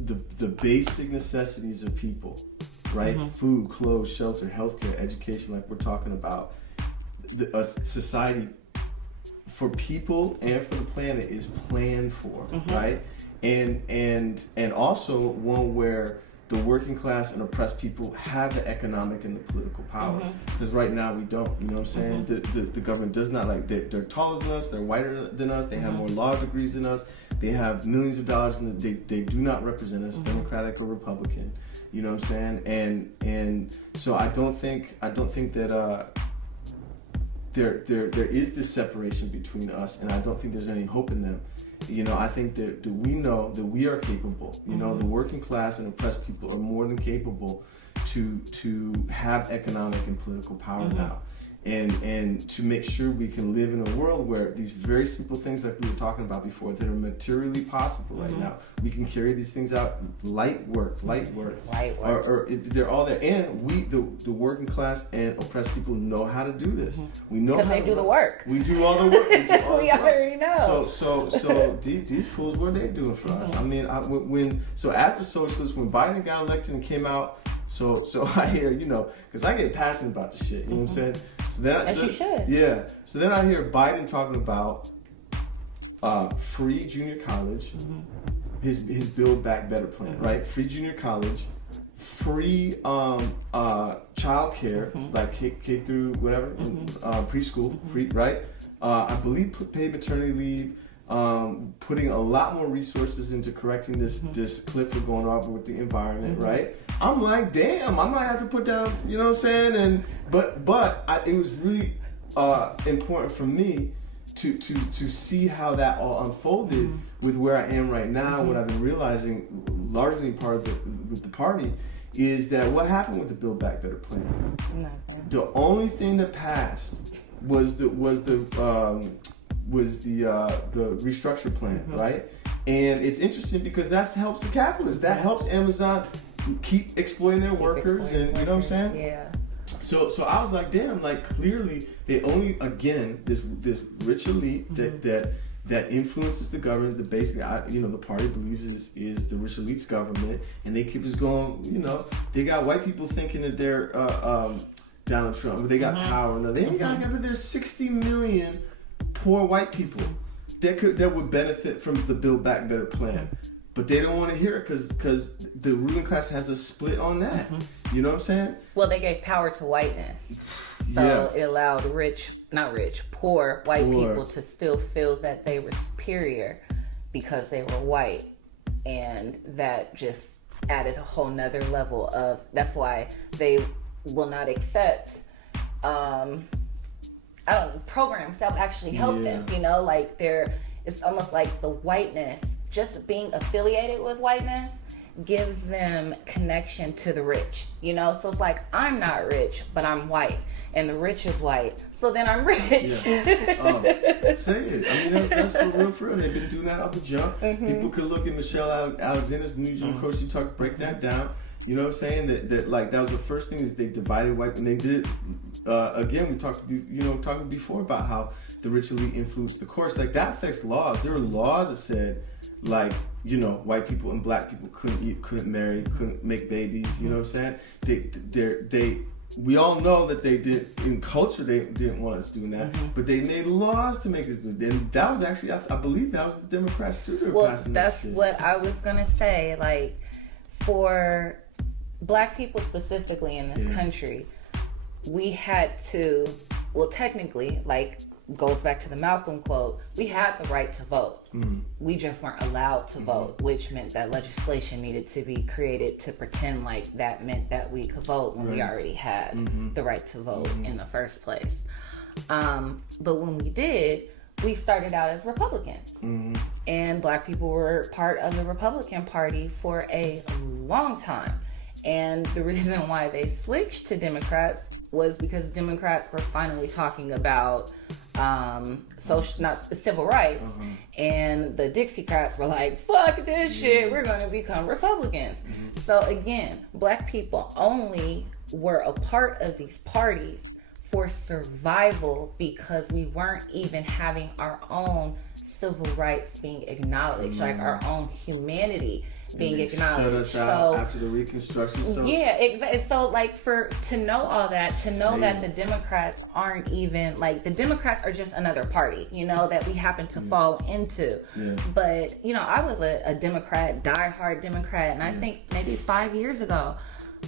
the basic necessities of people, right? Food, clothes, shelter, healthcare, education, like we're talking about, a society for people and for the planet is planned for, right? And also one where the working class and oppressed people have the economic and the political power. Because right now we don't, you know what I'm saying? The government does not, like, they're taller than us, they're whiter than us, they have more law degrees than us, they have millions of dollars, and they do not represent us, Democratic or Republican. You know what I'm saying? And so I don't think that there is this separation between us, and I don't think there's any hope in them. I think that we know that we are capable. The working class and oppressed people are more than capable to have economic and political power now. And to make sure we can live in a world where these very simple things like we were talking about before that are materially possible right now, we can carry these things out. Light work, or they're all there. And we, the working class and oppressed people, know how to do this. We know how they do the work. We do all the work. We already know. So these fools, what are they doing for us? I mean, as a socialist, when Biden got elected and came out. So I hear, because I get passionate about the shit, you know what I'm saying? So then, As you should. Yeah. So then I hear Biden talking about free junior college, his Build Back Better plan, right? Free junior college, free child care, like K through whatever, preschool, free, right? I believe paid maternity leave. Putting a lot more resources into correcting this cliff we're going off with the environment, right? I'm like, damn, I might have to put down, you know what I'm saying? But it was really important for me to see how that all unfolded with where I am right now. What I've been realizing, largely in part with the party, is that what happened with the Build Back Better plan? Nothing. The only thing that passed was the restructure plan, right? And it's interesting because that helps the capitalists. That helps Amazon keep exploiting their workers, and you know what I'm saying? Yeah. So I was like, damn, like clearly they only, again, this rich elite that influences the government. That basically, the party believes is the rich elite's government, and they keep us going. They got white people thinking that they're Donald Trump, but they got power. No, they ain't got. But there's 60 million poor white people that would benefit from the Build Back Better plan, but they don't want to hear it because the ruling class has a split on that. You know what I'm saying? Well, they gave power to whiteness, so it allowed poor white people to still feel that they were superior because they were white, and that just added a whole nother level of. That's why they will not accept. Programs that would actually help them, it's almost like the whiteness, just being affiliated with whiteness gives them connection to the rich, so it's like, I'm not rich, but I'm white, and the rich is white, so then I'm rich. Say it. I mean, that's for real. They've been doing that off the jump. People could look at Michelle Alexander's New Jim Crow. She break that down. You know what I'm saying? That was the first thing is they divided white, and they did. Again, we talking before about how the rich elite influenced the courts. Like that affects laws. There were laws that said, white people and black people couldn't eat, couldn't marry, couldn't make babies. You know what I'm saying? We all know that they did in culture. They didn't want us doing that, but they made laws to make us do it. And that was actually, I believe, that was the Democrats too. Passing that's that what I was gonna say. Like for Black people specifically in this country, we had to, technically, goes back to the Malcolm quote, we had the right to vote. We just weren't allowed to vote, which meant that legislation needed to be created to pretend like that meant that we could vote when we already had the right to vote in the first place. But when we did, we started out as Republicans. And Black people were part of the Republican Party for a long time. And the reason why they switched to Democrats was because Democrats were finally talking about civil rights, and the Dixiecrats were like, fuck this shit, we're going to become Republicans. So again, Black people only were a part of these parties for survival because we weren't even having our own civil rights being acknowledged, like our own humanity being acknowledged. Shut us out after the Reconstruction. Exactly. So to know all that, to know that the Democrats aren't even the Democrats are just another party, that we happen to fall into. But I was a Democrat, diehard Democrat, and I think maybe 5 years ago,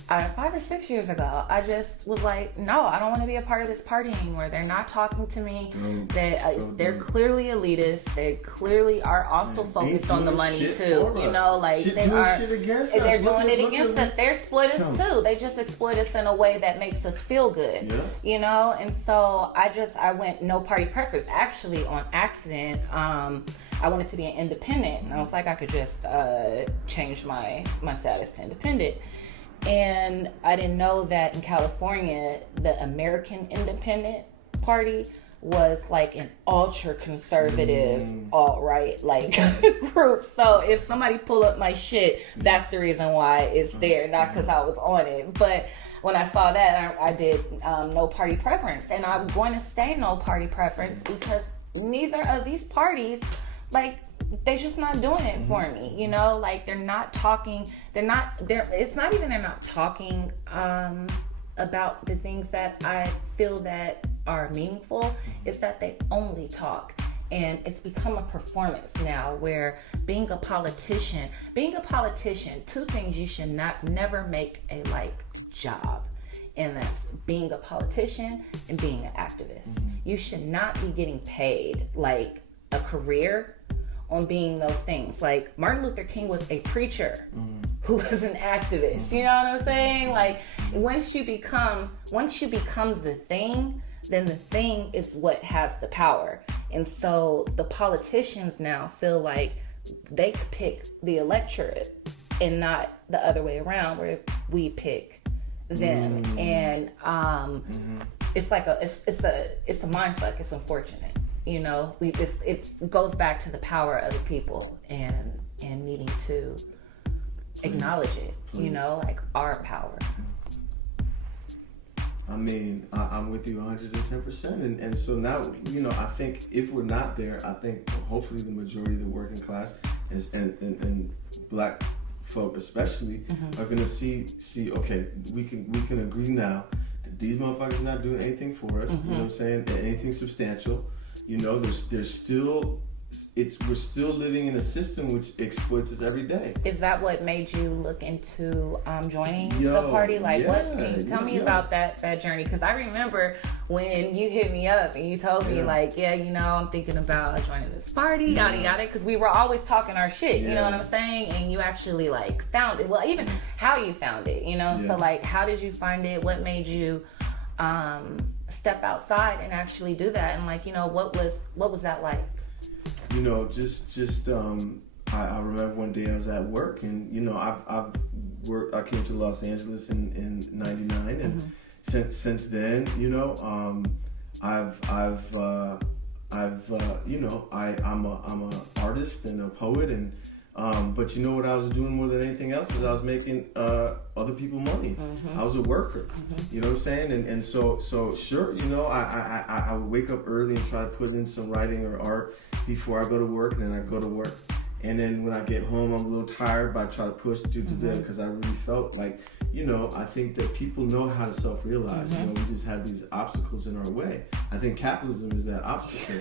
5 or 6 years ago, I just was like, no, I don't want to be a part of this party anymore. They're not talking to me. They're clearly elitist. They clearly are also focused on the money too. You know, like they're doing it against us. They're exploiters too. They just exploit us in a way that makes us feel good. Yeah. You know, and so I went no party preference. Actually, on accident, I wanted to be an independent, and I was like, I could just change my status to independent. And I didn't know that in California, the American Independent Party was like an ultra conservative, alt-right like group. So if somebody pull up my shit, that's the reason why it's there, not because I was on it. But when I saw that, I did no party preference, and I'm going to stay no party preference because neither of these parties, like, they're just not doing it for me, you know? Like, they're not talking, it's not even they're not talking about the things that I feel that are meaningful. It's that they only talk. And it's become a performance now where being a politician, two things you should never make a job. And that's being a politician and being an activist. You should not be getting paid like a career on being those things. Like, Martin Luther King was a preacher who was an activist. You know what I'm saying? Like, once you become the thing, then the thing is what has the power. And so the politicians now feel like they could pick the electorate and not the other way around, where we pick them. And it's like it's a mind fuck. It's unfortunate. You know, it goes back to the power of the people and needing to acknowledge it. You know, like our power. I mean, I'm with you 110%, and so now, you know, I think if we're not there, I think hopefully the majority of the working class and black folk especially are gonna see. Okay, we can agree now that these motherfuckers not doing anything for us. You know what I'm saying? Anything substantial. You know, there's still, we're still living in a system which exploits us every day. Is that what made you look into joining the party? Like, what? Can you tell me about that journey? Because I remember when you hit me up and you told me, like, you know, I'm thinking about joining this party, yada yada. Because we were always talking our shit, you know what I'm saying? And you actually like found it. Well, even how you found it, you know. So like, how did you find it? What made you step outside and actually do that? And like, you know, what was that like? You know, I remember one day I was at work, and you know, I came to Los Angeles in '99, and since then, you know, I'm a artist and a poet, and but you know what I was doing more than anything else is I was making other people money. I was a worker, you know what I'm saying? And so sure, you know, I would wake up early and try to put in some writing or art before I go to work, and then I go to work. And then when I get home, I'm a little tired, but I try to push through to them because I really felt like, you know, I think that people know how to self-realize. You know, we just have these obstacles in our way. I think capitalism is that obstacle.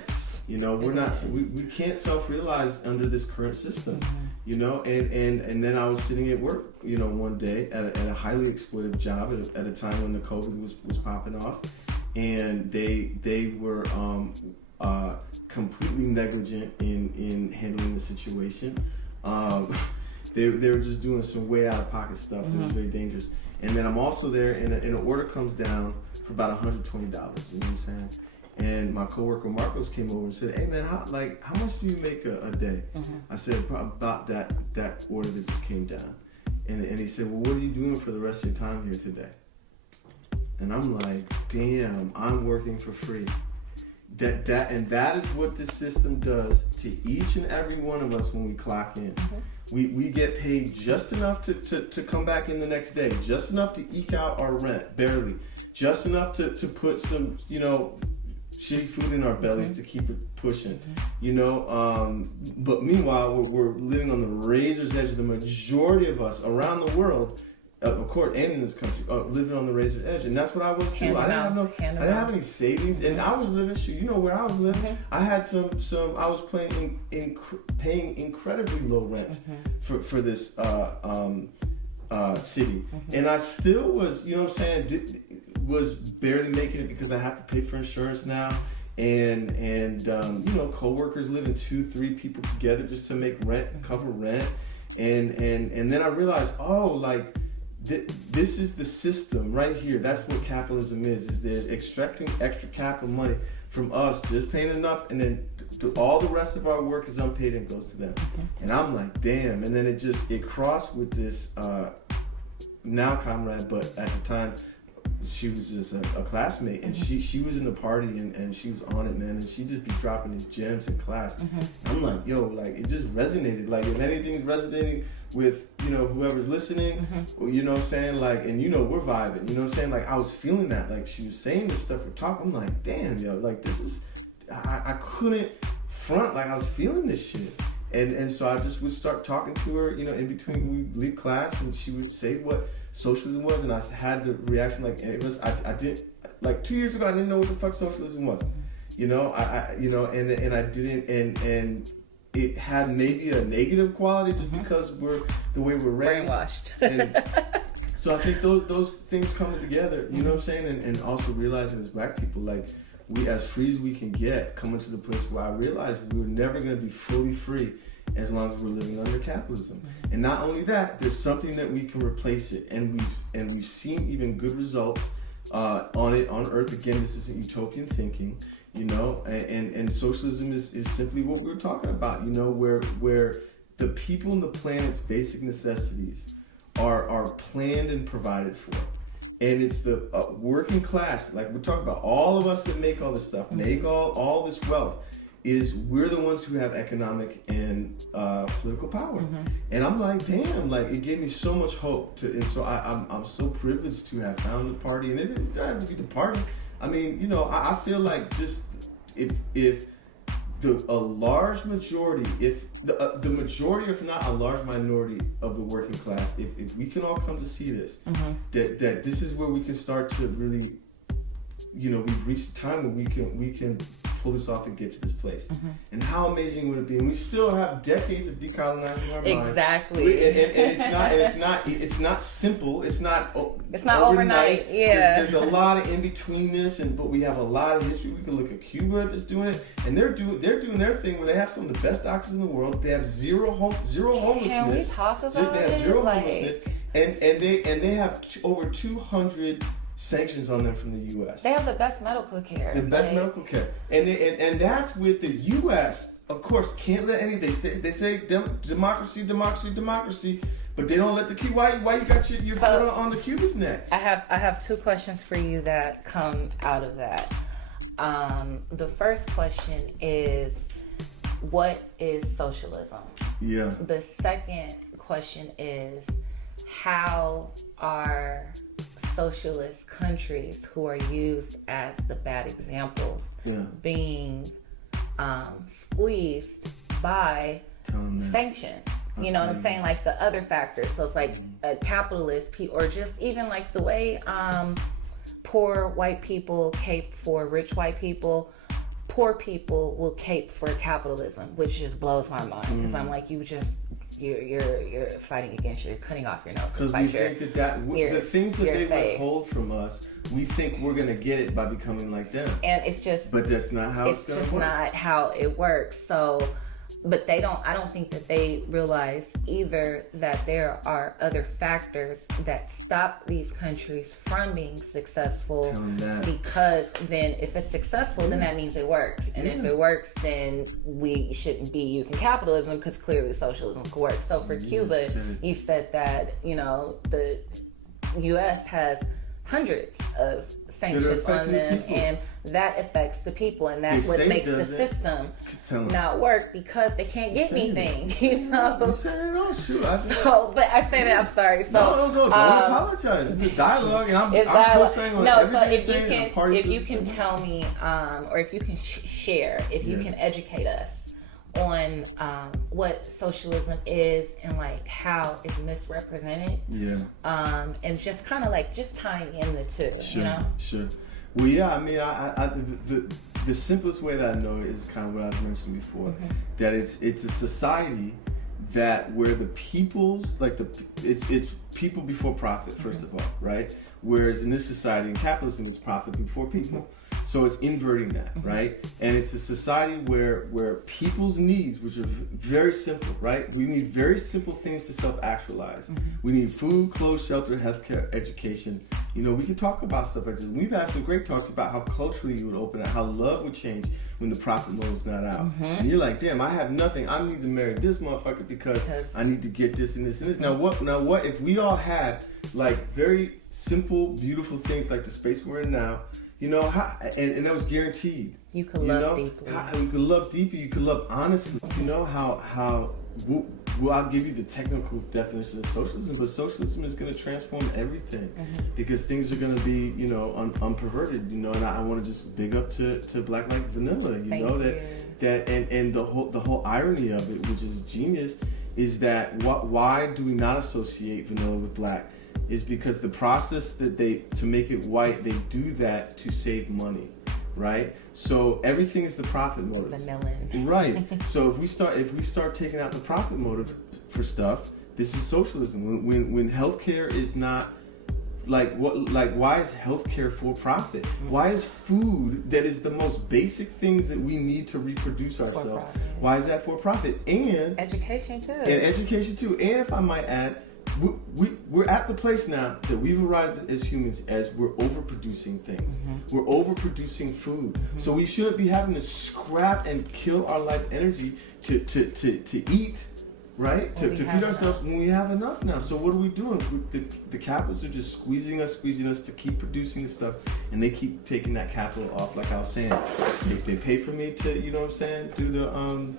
You know, we can't self-realize under this current system. You know, and then I was sitting at work, you know, one day at a highly exploitive job at a time when the COVID was popping off, and they were completely negligent in handling the situation. They were just doing some way out of pocket stuff that was very dangerous. And then I'm also there, and an order comes down for about $120. You know what I'm saying? And my coworker Marcos came over and said, "Hey man, how much do you make a day?" I said, "About that order that just came down." And he said, "Well, what are you doing for the rest of your time here today?" And I'm like, "Damn, I'm working for free." That is what this system does to each and every one of us when we clock in. We get paid just enough to come back in the next day, just enough to eke out our rent, barely, just enough to put some, you know, shitty food in our bellies to keep it pushing, you know. But meanwhile, we're living on the razor's edge. The majority of us around the world, of course, and in this country, living on the razor's edge, and that's what I was too. I didn't have any savings, and I was living. You know where I was living? I had some. I was paying incredibly low rent for this city, and I still was, you know what I'm saying, was barely making it because I have to pay for insurance now, and you know, coworkers living 2-3 people together just to make rent, cover rent, and then I realized, oh, like this is the system right here. That's what capitalism is they're extracting extra capital money from us, just paying enough, and then all the rest of our work is unpaid and goes to them. And I'm like, damn. And then it crossed with this now comrade, but at the time she was just a classmate, and she was in the party, and she was on it, man, and she just be dropping these gems in class. I'm like, yo, like it just resonated. Like if anything's resonating with, you know, whoever's listening, you know what I'm saying, like, and you know, we're vibing, you know what I'm saying, like I was feeling that, like she was saying this stuff, we're talking, I'm like, damn, yo, like this is, I couldn't front, like I was feeling this shit, and so I just would start talking to her, you know, in between we leave class, and she would say what socialism was, and I had the reaction, like, and it was, I didn't, like 2 years ago I didn't know what the fuck socialism was, you know, I you know, and I didn't, and it had maybe a negative quality just because we're the way we're raised. Brainwashed. And so I think those things coming together, you know what I'm saying, and also realizing as black people, like we as free as we can get, coming to the place where I realized we were never going to be fully free as long as we're living under capitalism. And not only that, there's something that we can replace it, and we've seen even good results on it on Earth. Again, this isn't utopian thinking. You know, and socialism is simply what we were talking about, you know, where the people and the planet's basic necessities are planned and provided for. And it's the working class, like we're talking about, all of us that make all this stuff, make all this wealth, is we're the ones who have economic and political power. And I'm like, damn, like it gave me so much hope and so I'm so privileged to have found the party, and it doesn't have to be the party. I mean, you know, I feel like just if a large majority, if the majority, if not a large minority of the working class, if we can all come to see this, that this is where we can start to really, you know, we've reached a time where we can pull this off and get to this place. And how amazing would it be? And we still have decades of decolonizing our mind. Exactly. And it's not simple. It's not overnight. Yeah. There's a lot of in betweenness, but we have a lot of history. We can look at Cuba that's doing it, and they're doing their thing where they have some of the best doctors in the world. They have zero homelessness. Can we talk about They have zero it? homelessness, and they have over 200 sanctions on them from the U.S. They have the best medical care. Medical care, and that's with the U.S. Of course, can't let any. They say democracy, but they don't let the key. Why you got your foot on the Cuba's neck? I have two questions for you that come out of that. The first question is, what is socialism? Yeah. The second question is, how are socialist countries who are used as the bad examples being squeezed by sanctions? You know what I'm saying? Like the other factors. So it's like a capitalist or just even like the way poor white people cape for rich white people. Poor people will cape for capitalism, which just blows my mind, because I'm like, you're fighting against, you're cutting off your nose. Because we think the things that they withhold from us, we think we're gonna get it by becoming like them. And it's just, but that's not how it's gonna work. It's just not how it works. So, but I don't think that they realize either that there are other factors that stop these countries from being successful. Because then if it's successful, then that means it works. And if it works, then we shouldn't be using capitalism, because clearly socialism could work. So for Cuba, you said that, you know, the U.S. has hundreds of sanctions on them, and that affects the people, and that's what makes the system not work, because they can't get anything, you know. You said it all, shoot. But I say that, I'm sorry. So don't apologize. It's a dialogue, and I'm co-signing on everything you're saying. If you can tell me, or if you can share, if you can educate us on what socialism is and like how it's misrepresented, and just kind of like just tying in the two, you know. Sure. Well, yeah. I mean, the simplest way that I know it is kind of what I was mentioning before, that it's a society that where the people's it's people before profit, first of all, right? Whereas in this society, in capitalism, it's profit before people. So it's inverting that, right? And it's a society where people's needs, which are very simple, right? We need very simple things to self-actualize. We need food, clothes, shelter, healthcare, education. You know, we can talk about stuff like this. We've had some great talks about how culturally you would open it, how love would change when the profit mode's not out. And you're like, damn, I have nothing. I need to marry this motherfucker because I need to get this and this and this. Now what if we all had like very simple, beautiful things like the space we're in now, you know, and that was guaranteed. You could love deeply. You could love deeply. You could love honestly. You know how well, I'll give you the technical definition of socialism, but socialism is going to transform everything because things are going to be, you know, unperverted. You know, and I want to just big up to Black Like Vanilla. You know that and the whole irony of it, which is genius, is that why do we not associate vanilla with black? Is because the process that to make it white, they do that to save money, right? So everything is the profit motive. Vanillin. Right. So if we start taking out the profit motive for stuff, this is socialism. When healthcare is not why is healthcare for profit? Why is food that is the most basic things that we need to reproduce ourselves? Why is that for profit? And education too. And education too. And if I might add, we're at the place now that we've arrived as humans as we're overproducing things. We're overproducing food. So we shouldn't be having to scrap and kill our life energy to eat, right? To feed ourselves when we have enough now. So what are we doing? The capitalists are just squeezing us to keep producing this stuff, and they keep taking that capital off. Like I was saying, they pay for me to, you know what I'm saying, do the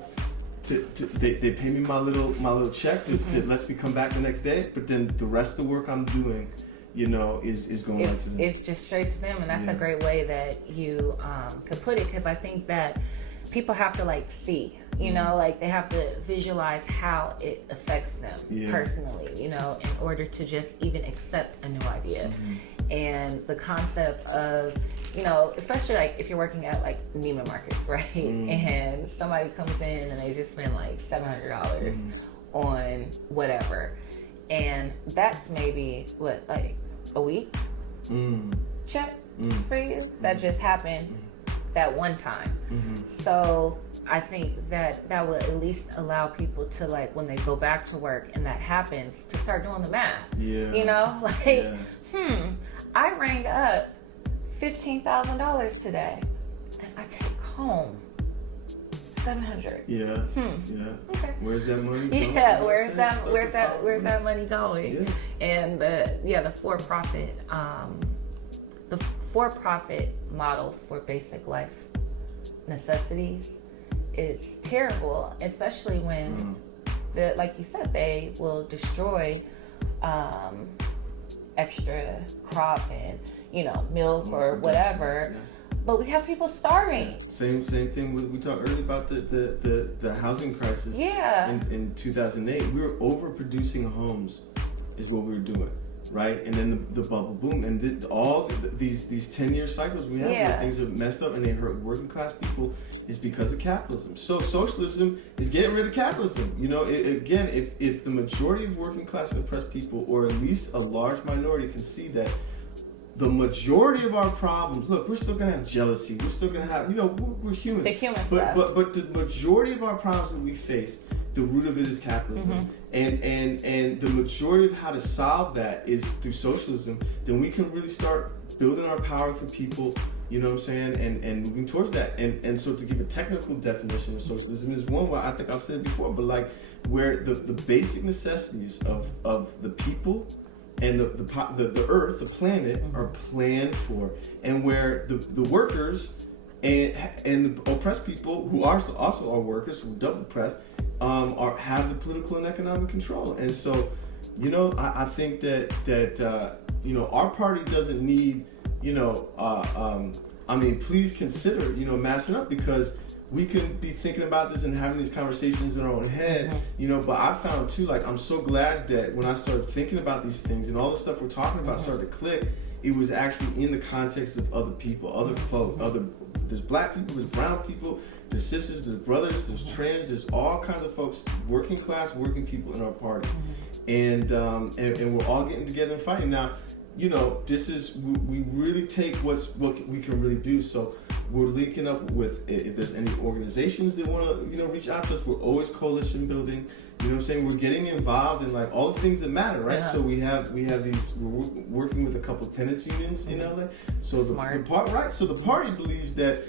they pay me my little check that lets me come back the next day, but then the rest of the work I'm doing, you know, is going right to them. It's just straight to them, and that's a great way that you could put it, because I think that people have to like see, you know, like they have to visualize how it affects them personally, you know, in order to just even accept a new idea. And the concept of, you know, especially like if you're working at like Neiman Marcus, right? And somebody comes in and they just spend like $700 on whatever. And that's maybe what, like a week check for you that just happened that one time. So I think that will at least allow people to, like, when they go back to work and that happens, to start doing the math. You know, like, I rang up $15,000 today, and I take home $700. Okay. Where's that money going? Where's that money going? And the for-profit model for basic life necessities is terrible, especially when like you said, they will destroy extra crop and, you know, milk or whatever. But we have people starving. Same thing we talked earlier about the housing crisis. In 2008, we were overproducing homes, is what we were doing, right? And then the bubble boom, and these 10-year cycles we have where things are messed up and they hurt working class people is because of capitalism. So socialism is getting rid of capitalism. You know, again, if the majority of working class and oppressed people, or at least a large minority, can see that the majority of our problems, look, we're still gonna have jealousy, we're still gonna have, you know, we're humans. The human but, stuff. But the majority of our problems that we face, the root of it is capitalism. And the majority of how to solve that is through socialism. Then we can really start building our power for people, you know what I'm saying, and moving towards that. And so to give a technical definition of socialism is one where I think I've said it before, but like where the basic necessities of the people and the earth, the planet, are planned for, and where the workers and the oppressed people, who are also are workers, who are double oppressed, have the political and economic control. And so, you know, I think that you know, our party doesn't need, you know, I mean, please consider, you know, massing up, because we can be thinking about this and having these conversations in our own head, you know, but I found too, like, I'm so glad that when I started thinking about these things and all the stuff we're talking about started to click, it was actually in the context of other people, other folk, there's black people, there's brown people, there's sisters, there's brothers, there's trans, there's all kinds of folks, working class, working people in our party. And we're all getting together and fighting. Now, you know, this is, we really take what we can really do. So we're linking up with, if there's any organizations that want to, you know, reach out to us, we're always coalition building. You know what I'm saying? We're getting involved in like all the things that matter, right? Yeah. So we have these, we're working with a couple tenants unions in LA. So the part, right? So the party believes that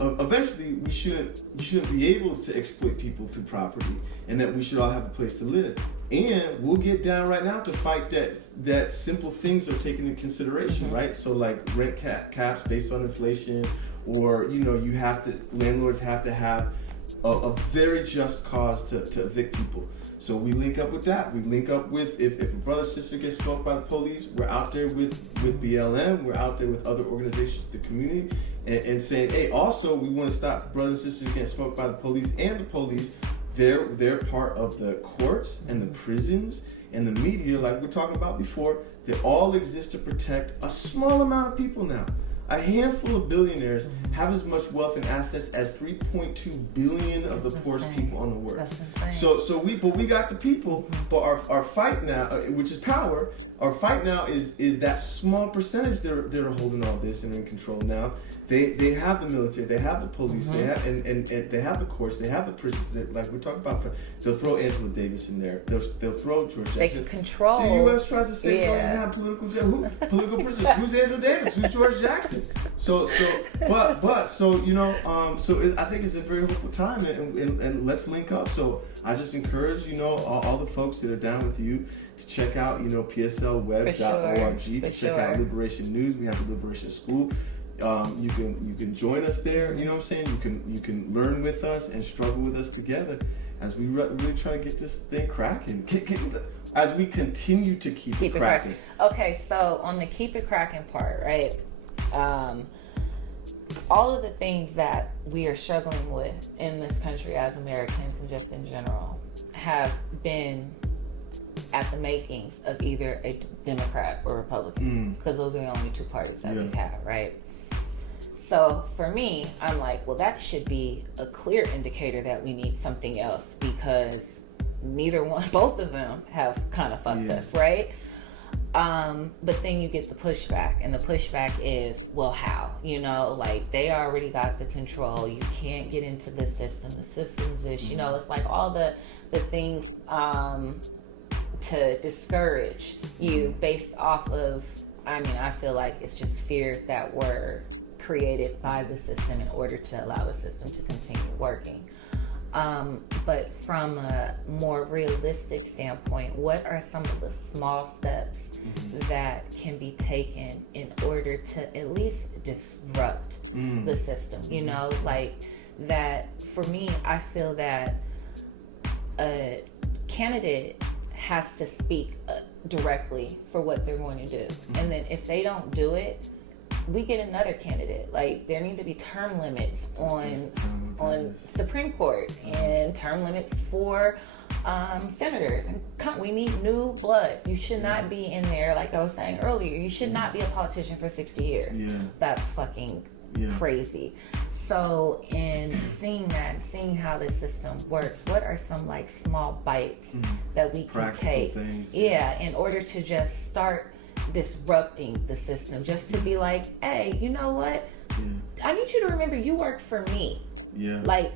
eventually you shouldn't be able to exploit people through property, and that we should all have a place to live. And we'll get down right now to fight that simple things are taken into consideration, right? So like rent caps based on inflation, or you know, landlords have to have a very just cause to evict people. So we link up with that. We link up with, if a brother or sister gets smoked by the police, we're out there with BLM, we're out there with other organizations, the community, and saying, hey, also we want to stop brothers and sisters getting smoked by the police, and the police, they're part of the courts and the prisons and the media, like we're talking about before. They all exist to protect a small amount of people now. A handful of billionaires have as much wealth and assets as 3.2 billion of the poorest people on the earth. So we got the people, but our fight now, which is power, our fight now is that small percentage that are holding all this and in control now. They have the military, they have the police, they have and they have the courts, they have the prisons. Like we talked about, they'll throw Angela Davis in there. They'll throw George Jackson. They can control. The U.S. tries to say, "Don't even have political prisoners." Who's Angela Davis? Who's George Jackson? So you know, I think it's a very hopeful time, and let's link up. So I just encourage, you know, all the folks that are down with you to check out, you know, pslweb.org, to check out Liberation News. We have the Liberation School. You can join us there. You know what I'm saying? You can learn with us and struggle with us together as we really try to get this thing cracking. As we continue to keep it cracking. Okay, so on the keep it cracking part, right? All of the things that we are struggling with in this country as Americans and just in general have been at the makings of either a Democrat or Republican, because those are the only two parties that we've had, right? So for me, I'm like, well, that should be a clear indicator that we need something else, because both of them have kind of fucked us, right? But then you get the pushback, and the pushback is, well, how? You know, like, they already got the control. You can't get into the system. The system's this, you know, it's like all the things to discourage you based off of, I mean, I feel like it's just fears that were created by the system in order to allow the system to continue working. But from a more realistic standpoint, what are some of the small steps that can be taken in order to at least disrupt the system? You know, like that, for me, I feel that a candidate has to speak directly for what they're going to do. And then if they don't do it, we get another candidate. Like, there need to be term limits on Supreme Court, and term limits for senators. And we need new blood. You should not be in there, like I was saying earlier, you should not be a politician for 60 years. That's fucking crazy. So in seeing that, seeing how this system works, what are some like small bites that we can take in order to just start disrupting the system, just to be like, hey, you know what? I need you to remember you work for me. Like,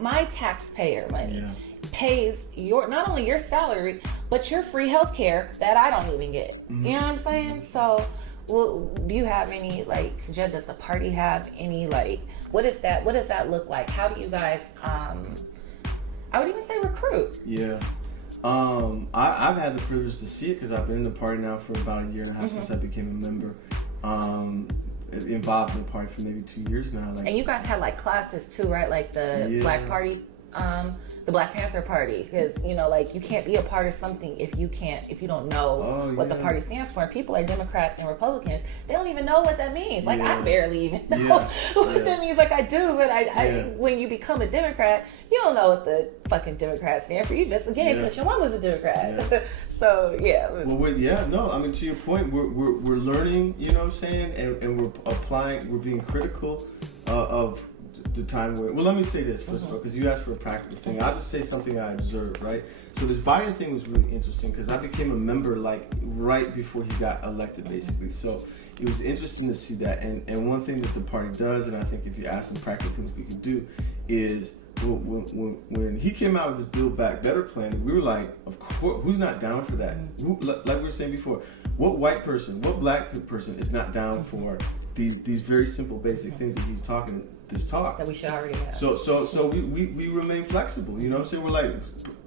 my taxpayer money pays not only your salary, but your free health care that I don't even get. You know what I'm saying? So, well, do you have any, like, suggestions? Does the party have any, like, what does that look like? How do you guys, I would even say recruit? I've had the privilege to see it because I've been in the party now for about a year and a half since I became a member. Involved in the party for maybe 2 years now. Like, and you guys had like classes too, right? Like the Black Party, the Black Panther Party, because you know, like, you can't be a part of something if you don't know what the party stands for. And people are Democrats and Republicans; they don't even know what that means. Like, I barely even know what that means. Like, I do, but I when you become a Democrat, you don't know what the fucking Democrats stand for. You just, again, because your mom was a Democrat. So I mean, to your point, we're learning. You know what I'm saying, and we're applying. We're being critical of the time where, well, let me say this first of all, because you asked for a practical thing. I'll just say something I observed, right? So this Biden thing was really interesting because I became a member like right before he got elected, basically. So it was interesting to see that. And one thing that the party does, and I think if you ask some practical things we could do, is when he came out with this Build Back Better plan, we were like, of course, who's not down for that? Who, like we were saying before, what white person, what black person is not down for these very simple, basic things that he's talking this talk that we should already have. So we remain flexible. You know what I'm saying? We're like,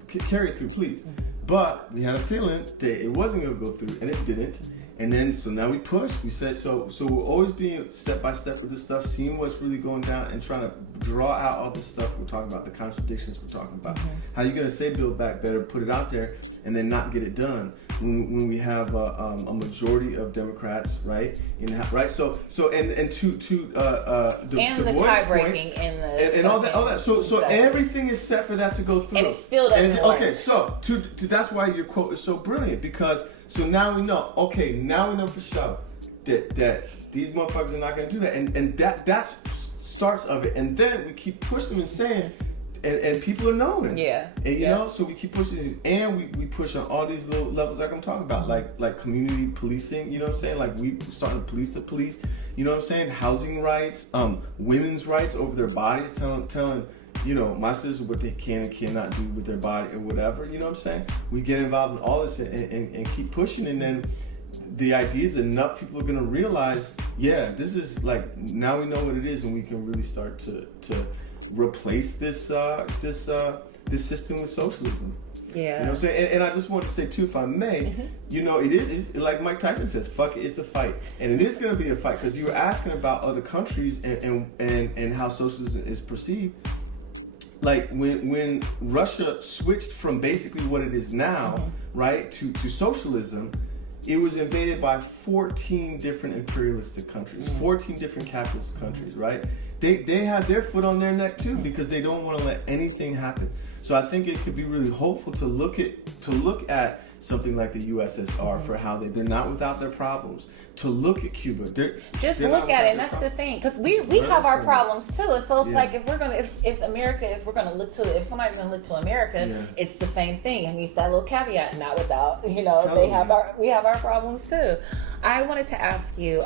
carry it through, please. But we had a feeling that it wasn't going to go through, and it didn't. And then, so now we push. We said, so we're always being step by step with this stuff, seeing what's really going down, and trying to draw out all this stuff we're talking about, the contradictions we're talking about. How you going to say Build Back Better, put it out there, and then not get it done when we have a majority of Democrats, right? Right. So and to the tie breaking and all that. So everything is set for that to go through, and it still doesn't work. Okay, so that's why your quote is so brilliant, because so now we know. Okay, now we know for sure that these motherfuckers are not going to do that, and that starts of it, and then we keep pushing them and saying. And people are knowing. Yeah. And you know, so we keep pushing these, and we push on all these little levels like I'm talking about, like community policing, you know what I'm saying? Like we starting to police the police, you know what I'm saying? Housing rights, women's rights over their bodies, telling you know, my sisters what they can and cannot do with their body or whatever, you know what I'm saying? We get involved in all this and keep pushing, and then the idea is enough people are gonna realize, yeah, this is like, now we know what it is, and we can really start to replace this system with socialism. Yeah. You know what I'm saying? And I just want to say too, if I may, you know, it is like Mike Tyson says, fuck it, it's a fight. And it is going to be a fight, because you were asking about other countries and how socialism is perceived. Like when Russia switched from basically what it is now, right, to socialism, it was invaded by 14 different imperialistic countries, 14 different capitalist countries, right? They had their foot on their neck too, because they don't want to let anything happen. So I think it could be really hopeful to look at something like the USSR for how they're not without their problems. To look at Cuba, they're look at it, and that's the thing, because we have our problems too. So it's like if we're gonna look to, if somebody's gonna look to America, it's the same thing. And it's that little caveat, not without, you know, we have our problems too. I wanted to ask you,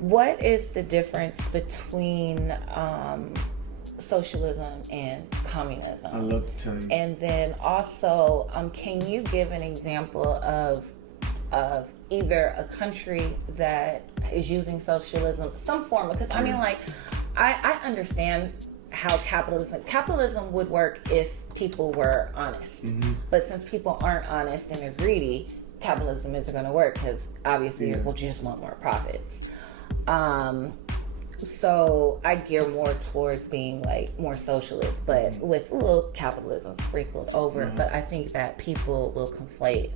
what is the difference between socialism and communism? I'd love to tell you. And then also, can you give an example of either a country that is using socialism, some form? Because I mean, like, I understand how capitalism would work if people were honest. But since people aren't honest and are greedy, capitalism isn't going to work, because obviously people just want more profits. So I gear more towards being like more socialist, but with a little capitalism sprinkled over. But I think that people will conflate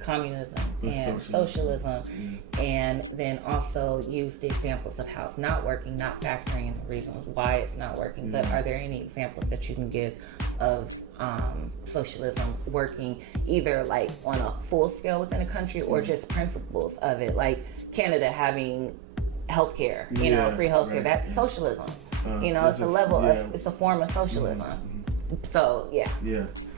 communism and socialism, and then also use the examples of how it's not working, not factoring in the reasons why it's not working. But are there any examples that you can give of socialism working either like on a full scale within a country, or just principles of it, like Canada having healthcare, you know, free healthcare? That's socialism. You know, it's a level of, it's a form of socialism. So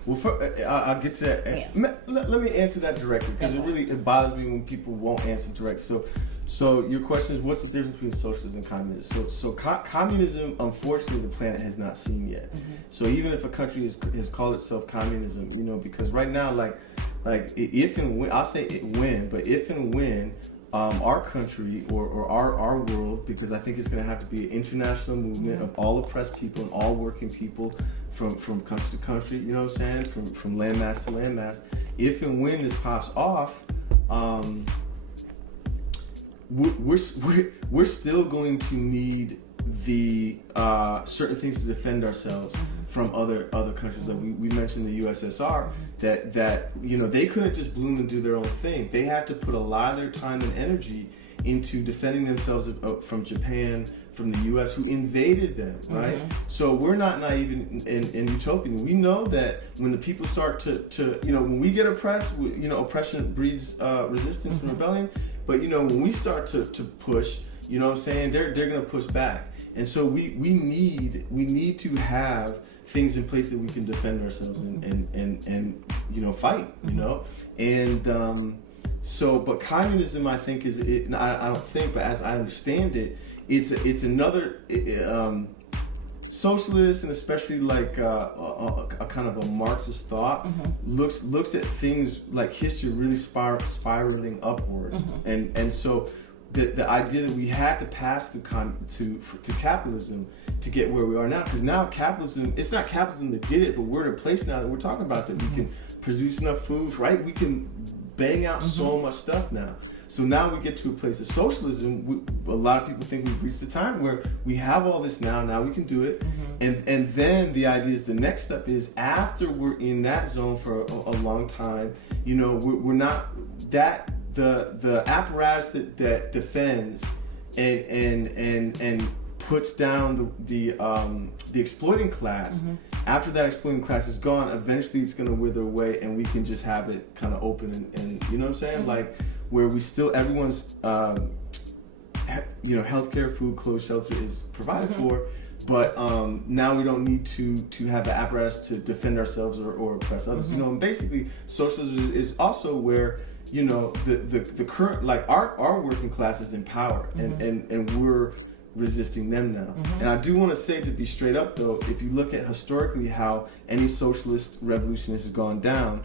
well, I'll get to that. Let me answer that directly, because it bothers me when people won't answer directly. So your question is, what's the difference between socialism and communism? So communism, unfortunately, the planet has not seen yet. So even if a country has called itself communism, you know, because right now, like if and when, I'll say when, but if and when our country or our world, because I think it's going to have to be an international movement of all oppressed people and all working people from country to country, you know what I'm saying, from landmass to landmass. If and when this pops off, we're still going to need the certain things to defend ourselves from other countries. Like we mentioned the USSR, that you know, they couldn't just bloom and do their own thing. They had to put a lot of their time and energy into defending themselves from Japan, from the U.S., who invaded them, right? So we're not naive and utopian. We know that when the people start to you know, when we get oppressed, you know, oppression breeds resistance and rebellion. But you know, when we start to push, You know what I'm saying? They're going to push back. And so we need to have things in place that we can defend ourselves and you know, fight, you know? And but communism, I think, I don't think, but as I understand it, it's another socialist, and especially like a kind of a Marxist thought looks at things like history really spiraling upward, and so the idea that we had to pass through capitalism to get where we are now, because now capitalism, it's not capitalism that did it, but we're at a place now that we're talking about that we can produce enough food, right? We can bang out so much stuff now. So now we get to a place of socialism. A lot of people think we've reached the time where we have all this now we can do it. And then the idea is the next step is, after we're in that zone for a long time, you know, we're not that the apparatus that defends and puts down the exploiting class. After that exploiting class is gone, eventually it's going to wither away, and we can just have it kind of open and you know what I'm saying, like where we still, everyone's you know, healthcare, food, clothes, shelter is provided for, but now we don't need to have the apparatus to defend ourselves or oppress others. You know, and basically socialism is also where, you know, the current, like our working class is in power, and we're resisting them now. And I do want to say, to be straight up though, if you look at historically how any socialist revolution has gone down,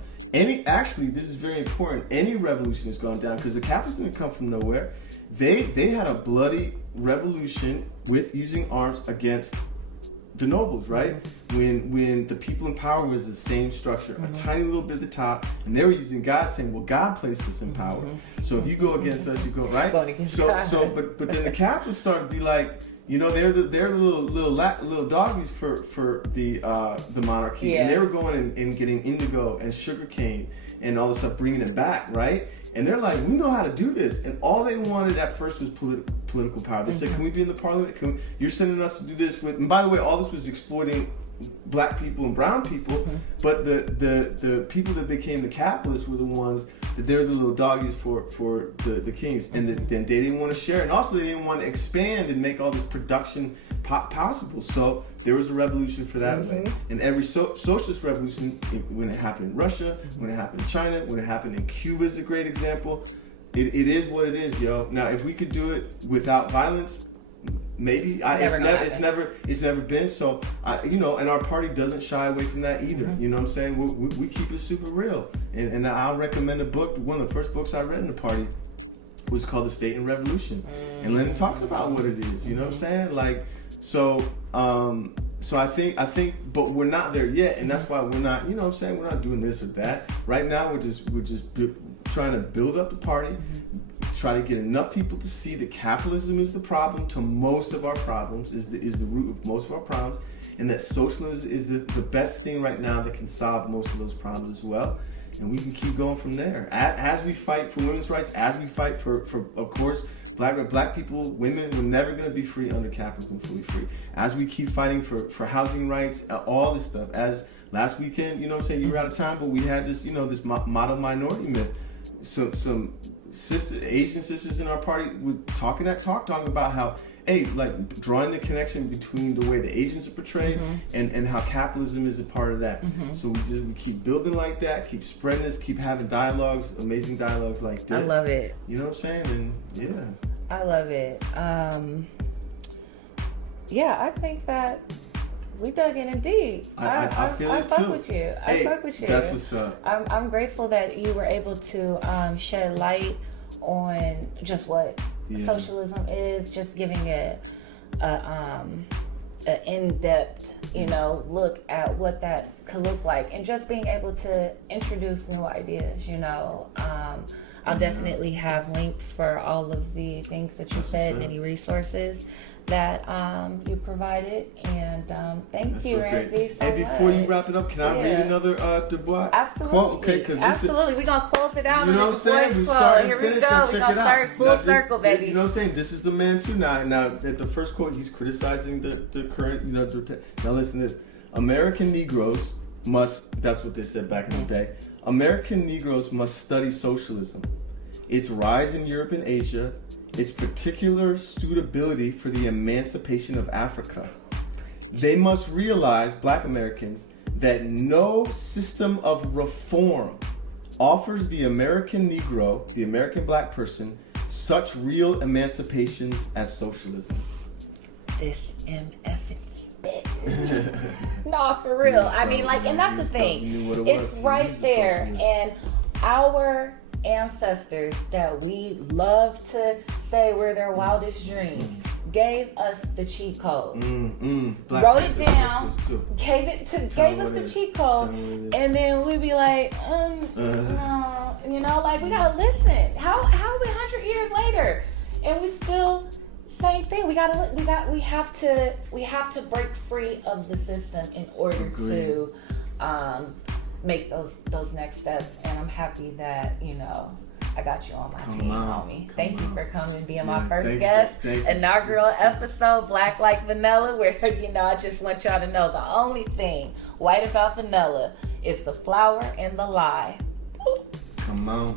actually this is very important, any revolution has gone down because the capitalists didn't come from nowhere. They had a bloody revolution with using arms against the nobles, right? When the people in power was the same structure, a tiny little bit at the top, and they were using God, saying, well, God placed us in power. So if you go against us, you go, right? But then the capitalists started to be like, you know, they're the little doggies for the monarchy, and they were going and getting indigo and sugar cane and all this stuff, bringing it back, right? And they're like, we know how to do this. And all they wanted at first was political power. They said, can we be in the parliament? You're sending us to do this with, and by the way, all this was exploiting black people and brown people, but the people that became the capitalists were the ones that they're the little doggies for the kings, and then they didn't want to share, and also they didn't want to expand and make all this production possible. So there was a revolution for that way. And every socialist revolution, when it happened in Russia, when it happened in China, when it happened in Cuba is a great example. It is what it is, yo. Now, if we could do it without violence, maybe it's never been. So you know, and our party doesn't shy away from that either. You know what I'm saying? We keep it super real. And I'll recommend a book. One of the first books I read in the party was called The State and Revolution, and then it talks about what it is. You know what I'm saying? Like, so I think, but we're not there yet, and that's why we're not. You know what I'm saying? We're not doing this or that right now. We're just trying to build up the party. Try to get enough people to see that capitalism is the problem to most of our problems, is the root of most of our problems, and that socialism is the best thing right now that can solve most of those problems as well. And we can keep going from there. As we fight for women's rights, as we fight for of course, black people, women, we're never going to be free under capitalism, fully free. As we keep fighting for housing rights, all this stuff. As last weekend, you know what I'm saying, you were out of town, but we had this, you know, this model minority myth. Some Asian sisters in our party were talking about how, hey, like drawing the connection between the way the Asians are portrayed and how capitalism is a part of that. So we keep building like that, keep spreading this, keep having dialogues, amazing dialogues like this. I love it. You know what I'm saying? And yeah, I love it. Yeah, I think that we dug in deep. I feel it fuck too. With you. I fuck with you. That's what's up. I'm grateful that you were able to shed light on just what socialism is, just giving it an in-depth, you know, look at what that could look like, and just being able to introduce new ideas, you know. I'll definitely have links for all of the things that you said, any resources that you provided, and thank you, Ramsey, so And before you wrap it up, can I read another DuBois quote? Okay, Absolutely. We're going to close it out. You know what I'm saying? We start and Here finish. we go. We're going to start full circle, baby. You know what I'm saying? This is the man too. Now at the first quote, he's criticizing the current, you know, now listen to this. American Negroes must, that's what they said back in the day, American Negroes must study socialism, its rise in Europe and Asia, its particular suitability for the emancipation of Africa. They must realize, Black Americans, that no system of reform offers the American Negro, the American Black person, such real emancipations as socialism. This MF spit. No, for real. I mean, like, and that's the thing. It's right there. And our ancestors that we love to say were their wildest dreams gave us the cheat code. Wrote it down, gave us the cheat code, and then we'd be like, no, you know, like, we gotta listen. How we 100 years later, and we still same thing. We have to break free of the system in order to make those next steps. And I'm happy that, you know, I got you on my team, homie. Thank you for coming and being my first guest. Inaugural episode, Black Like Vanilla, where, you know, I just want y'all to know the only thing white about vanilla is the flour and the lie. Woo. Come on.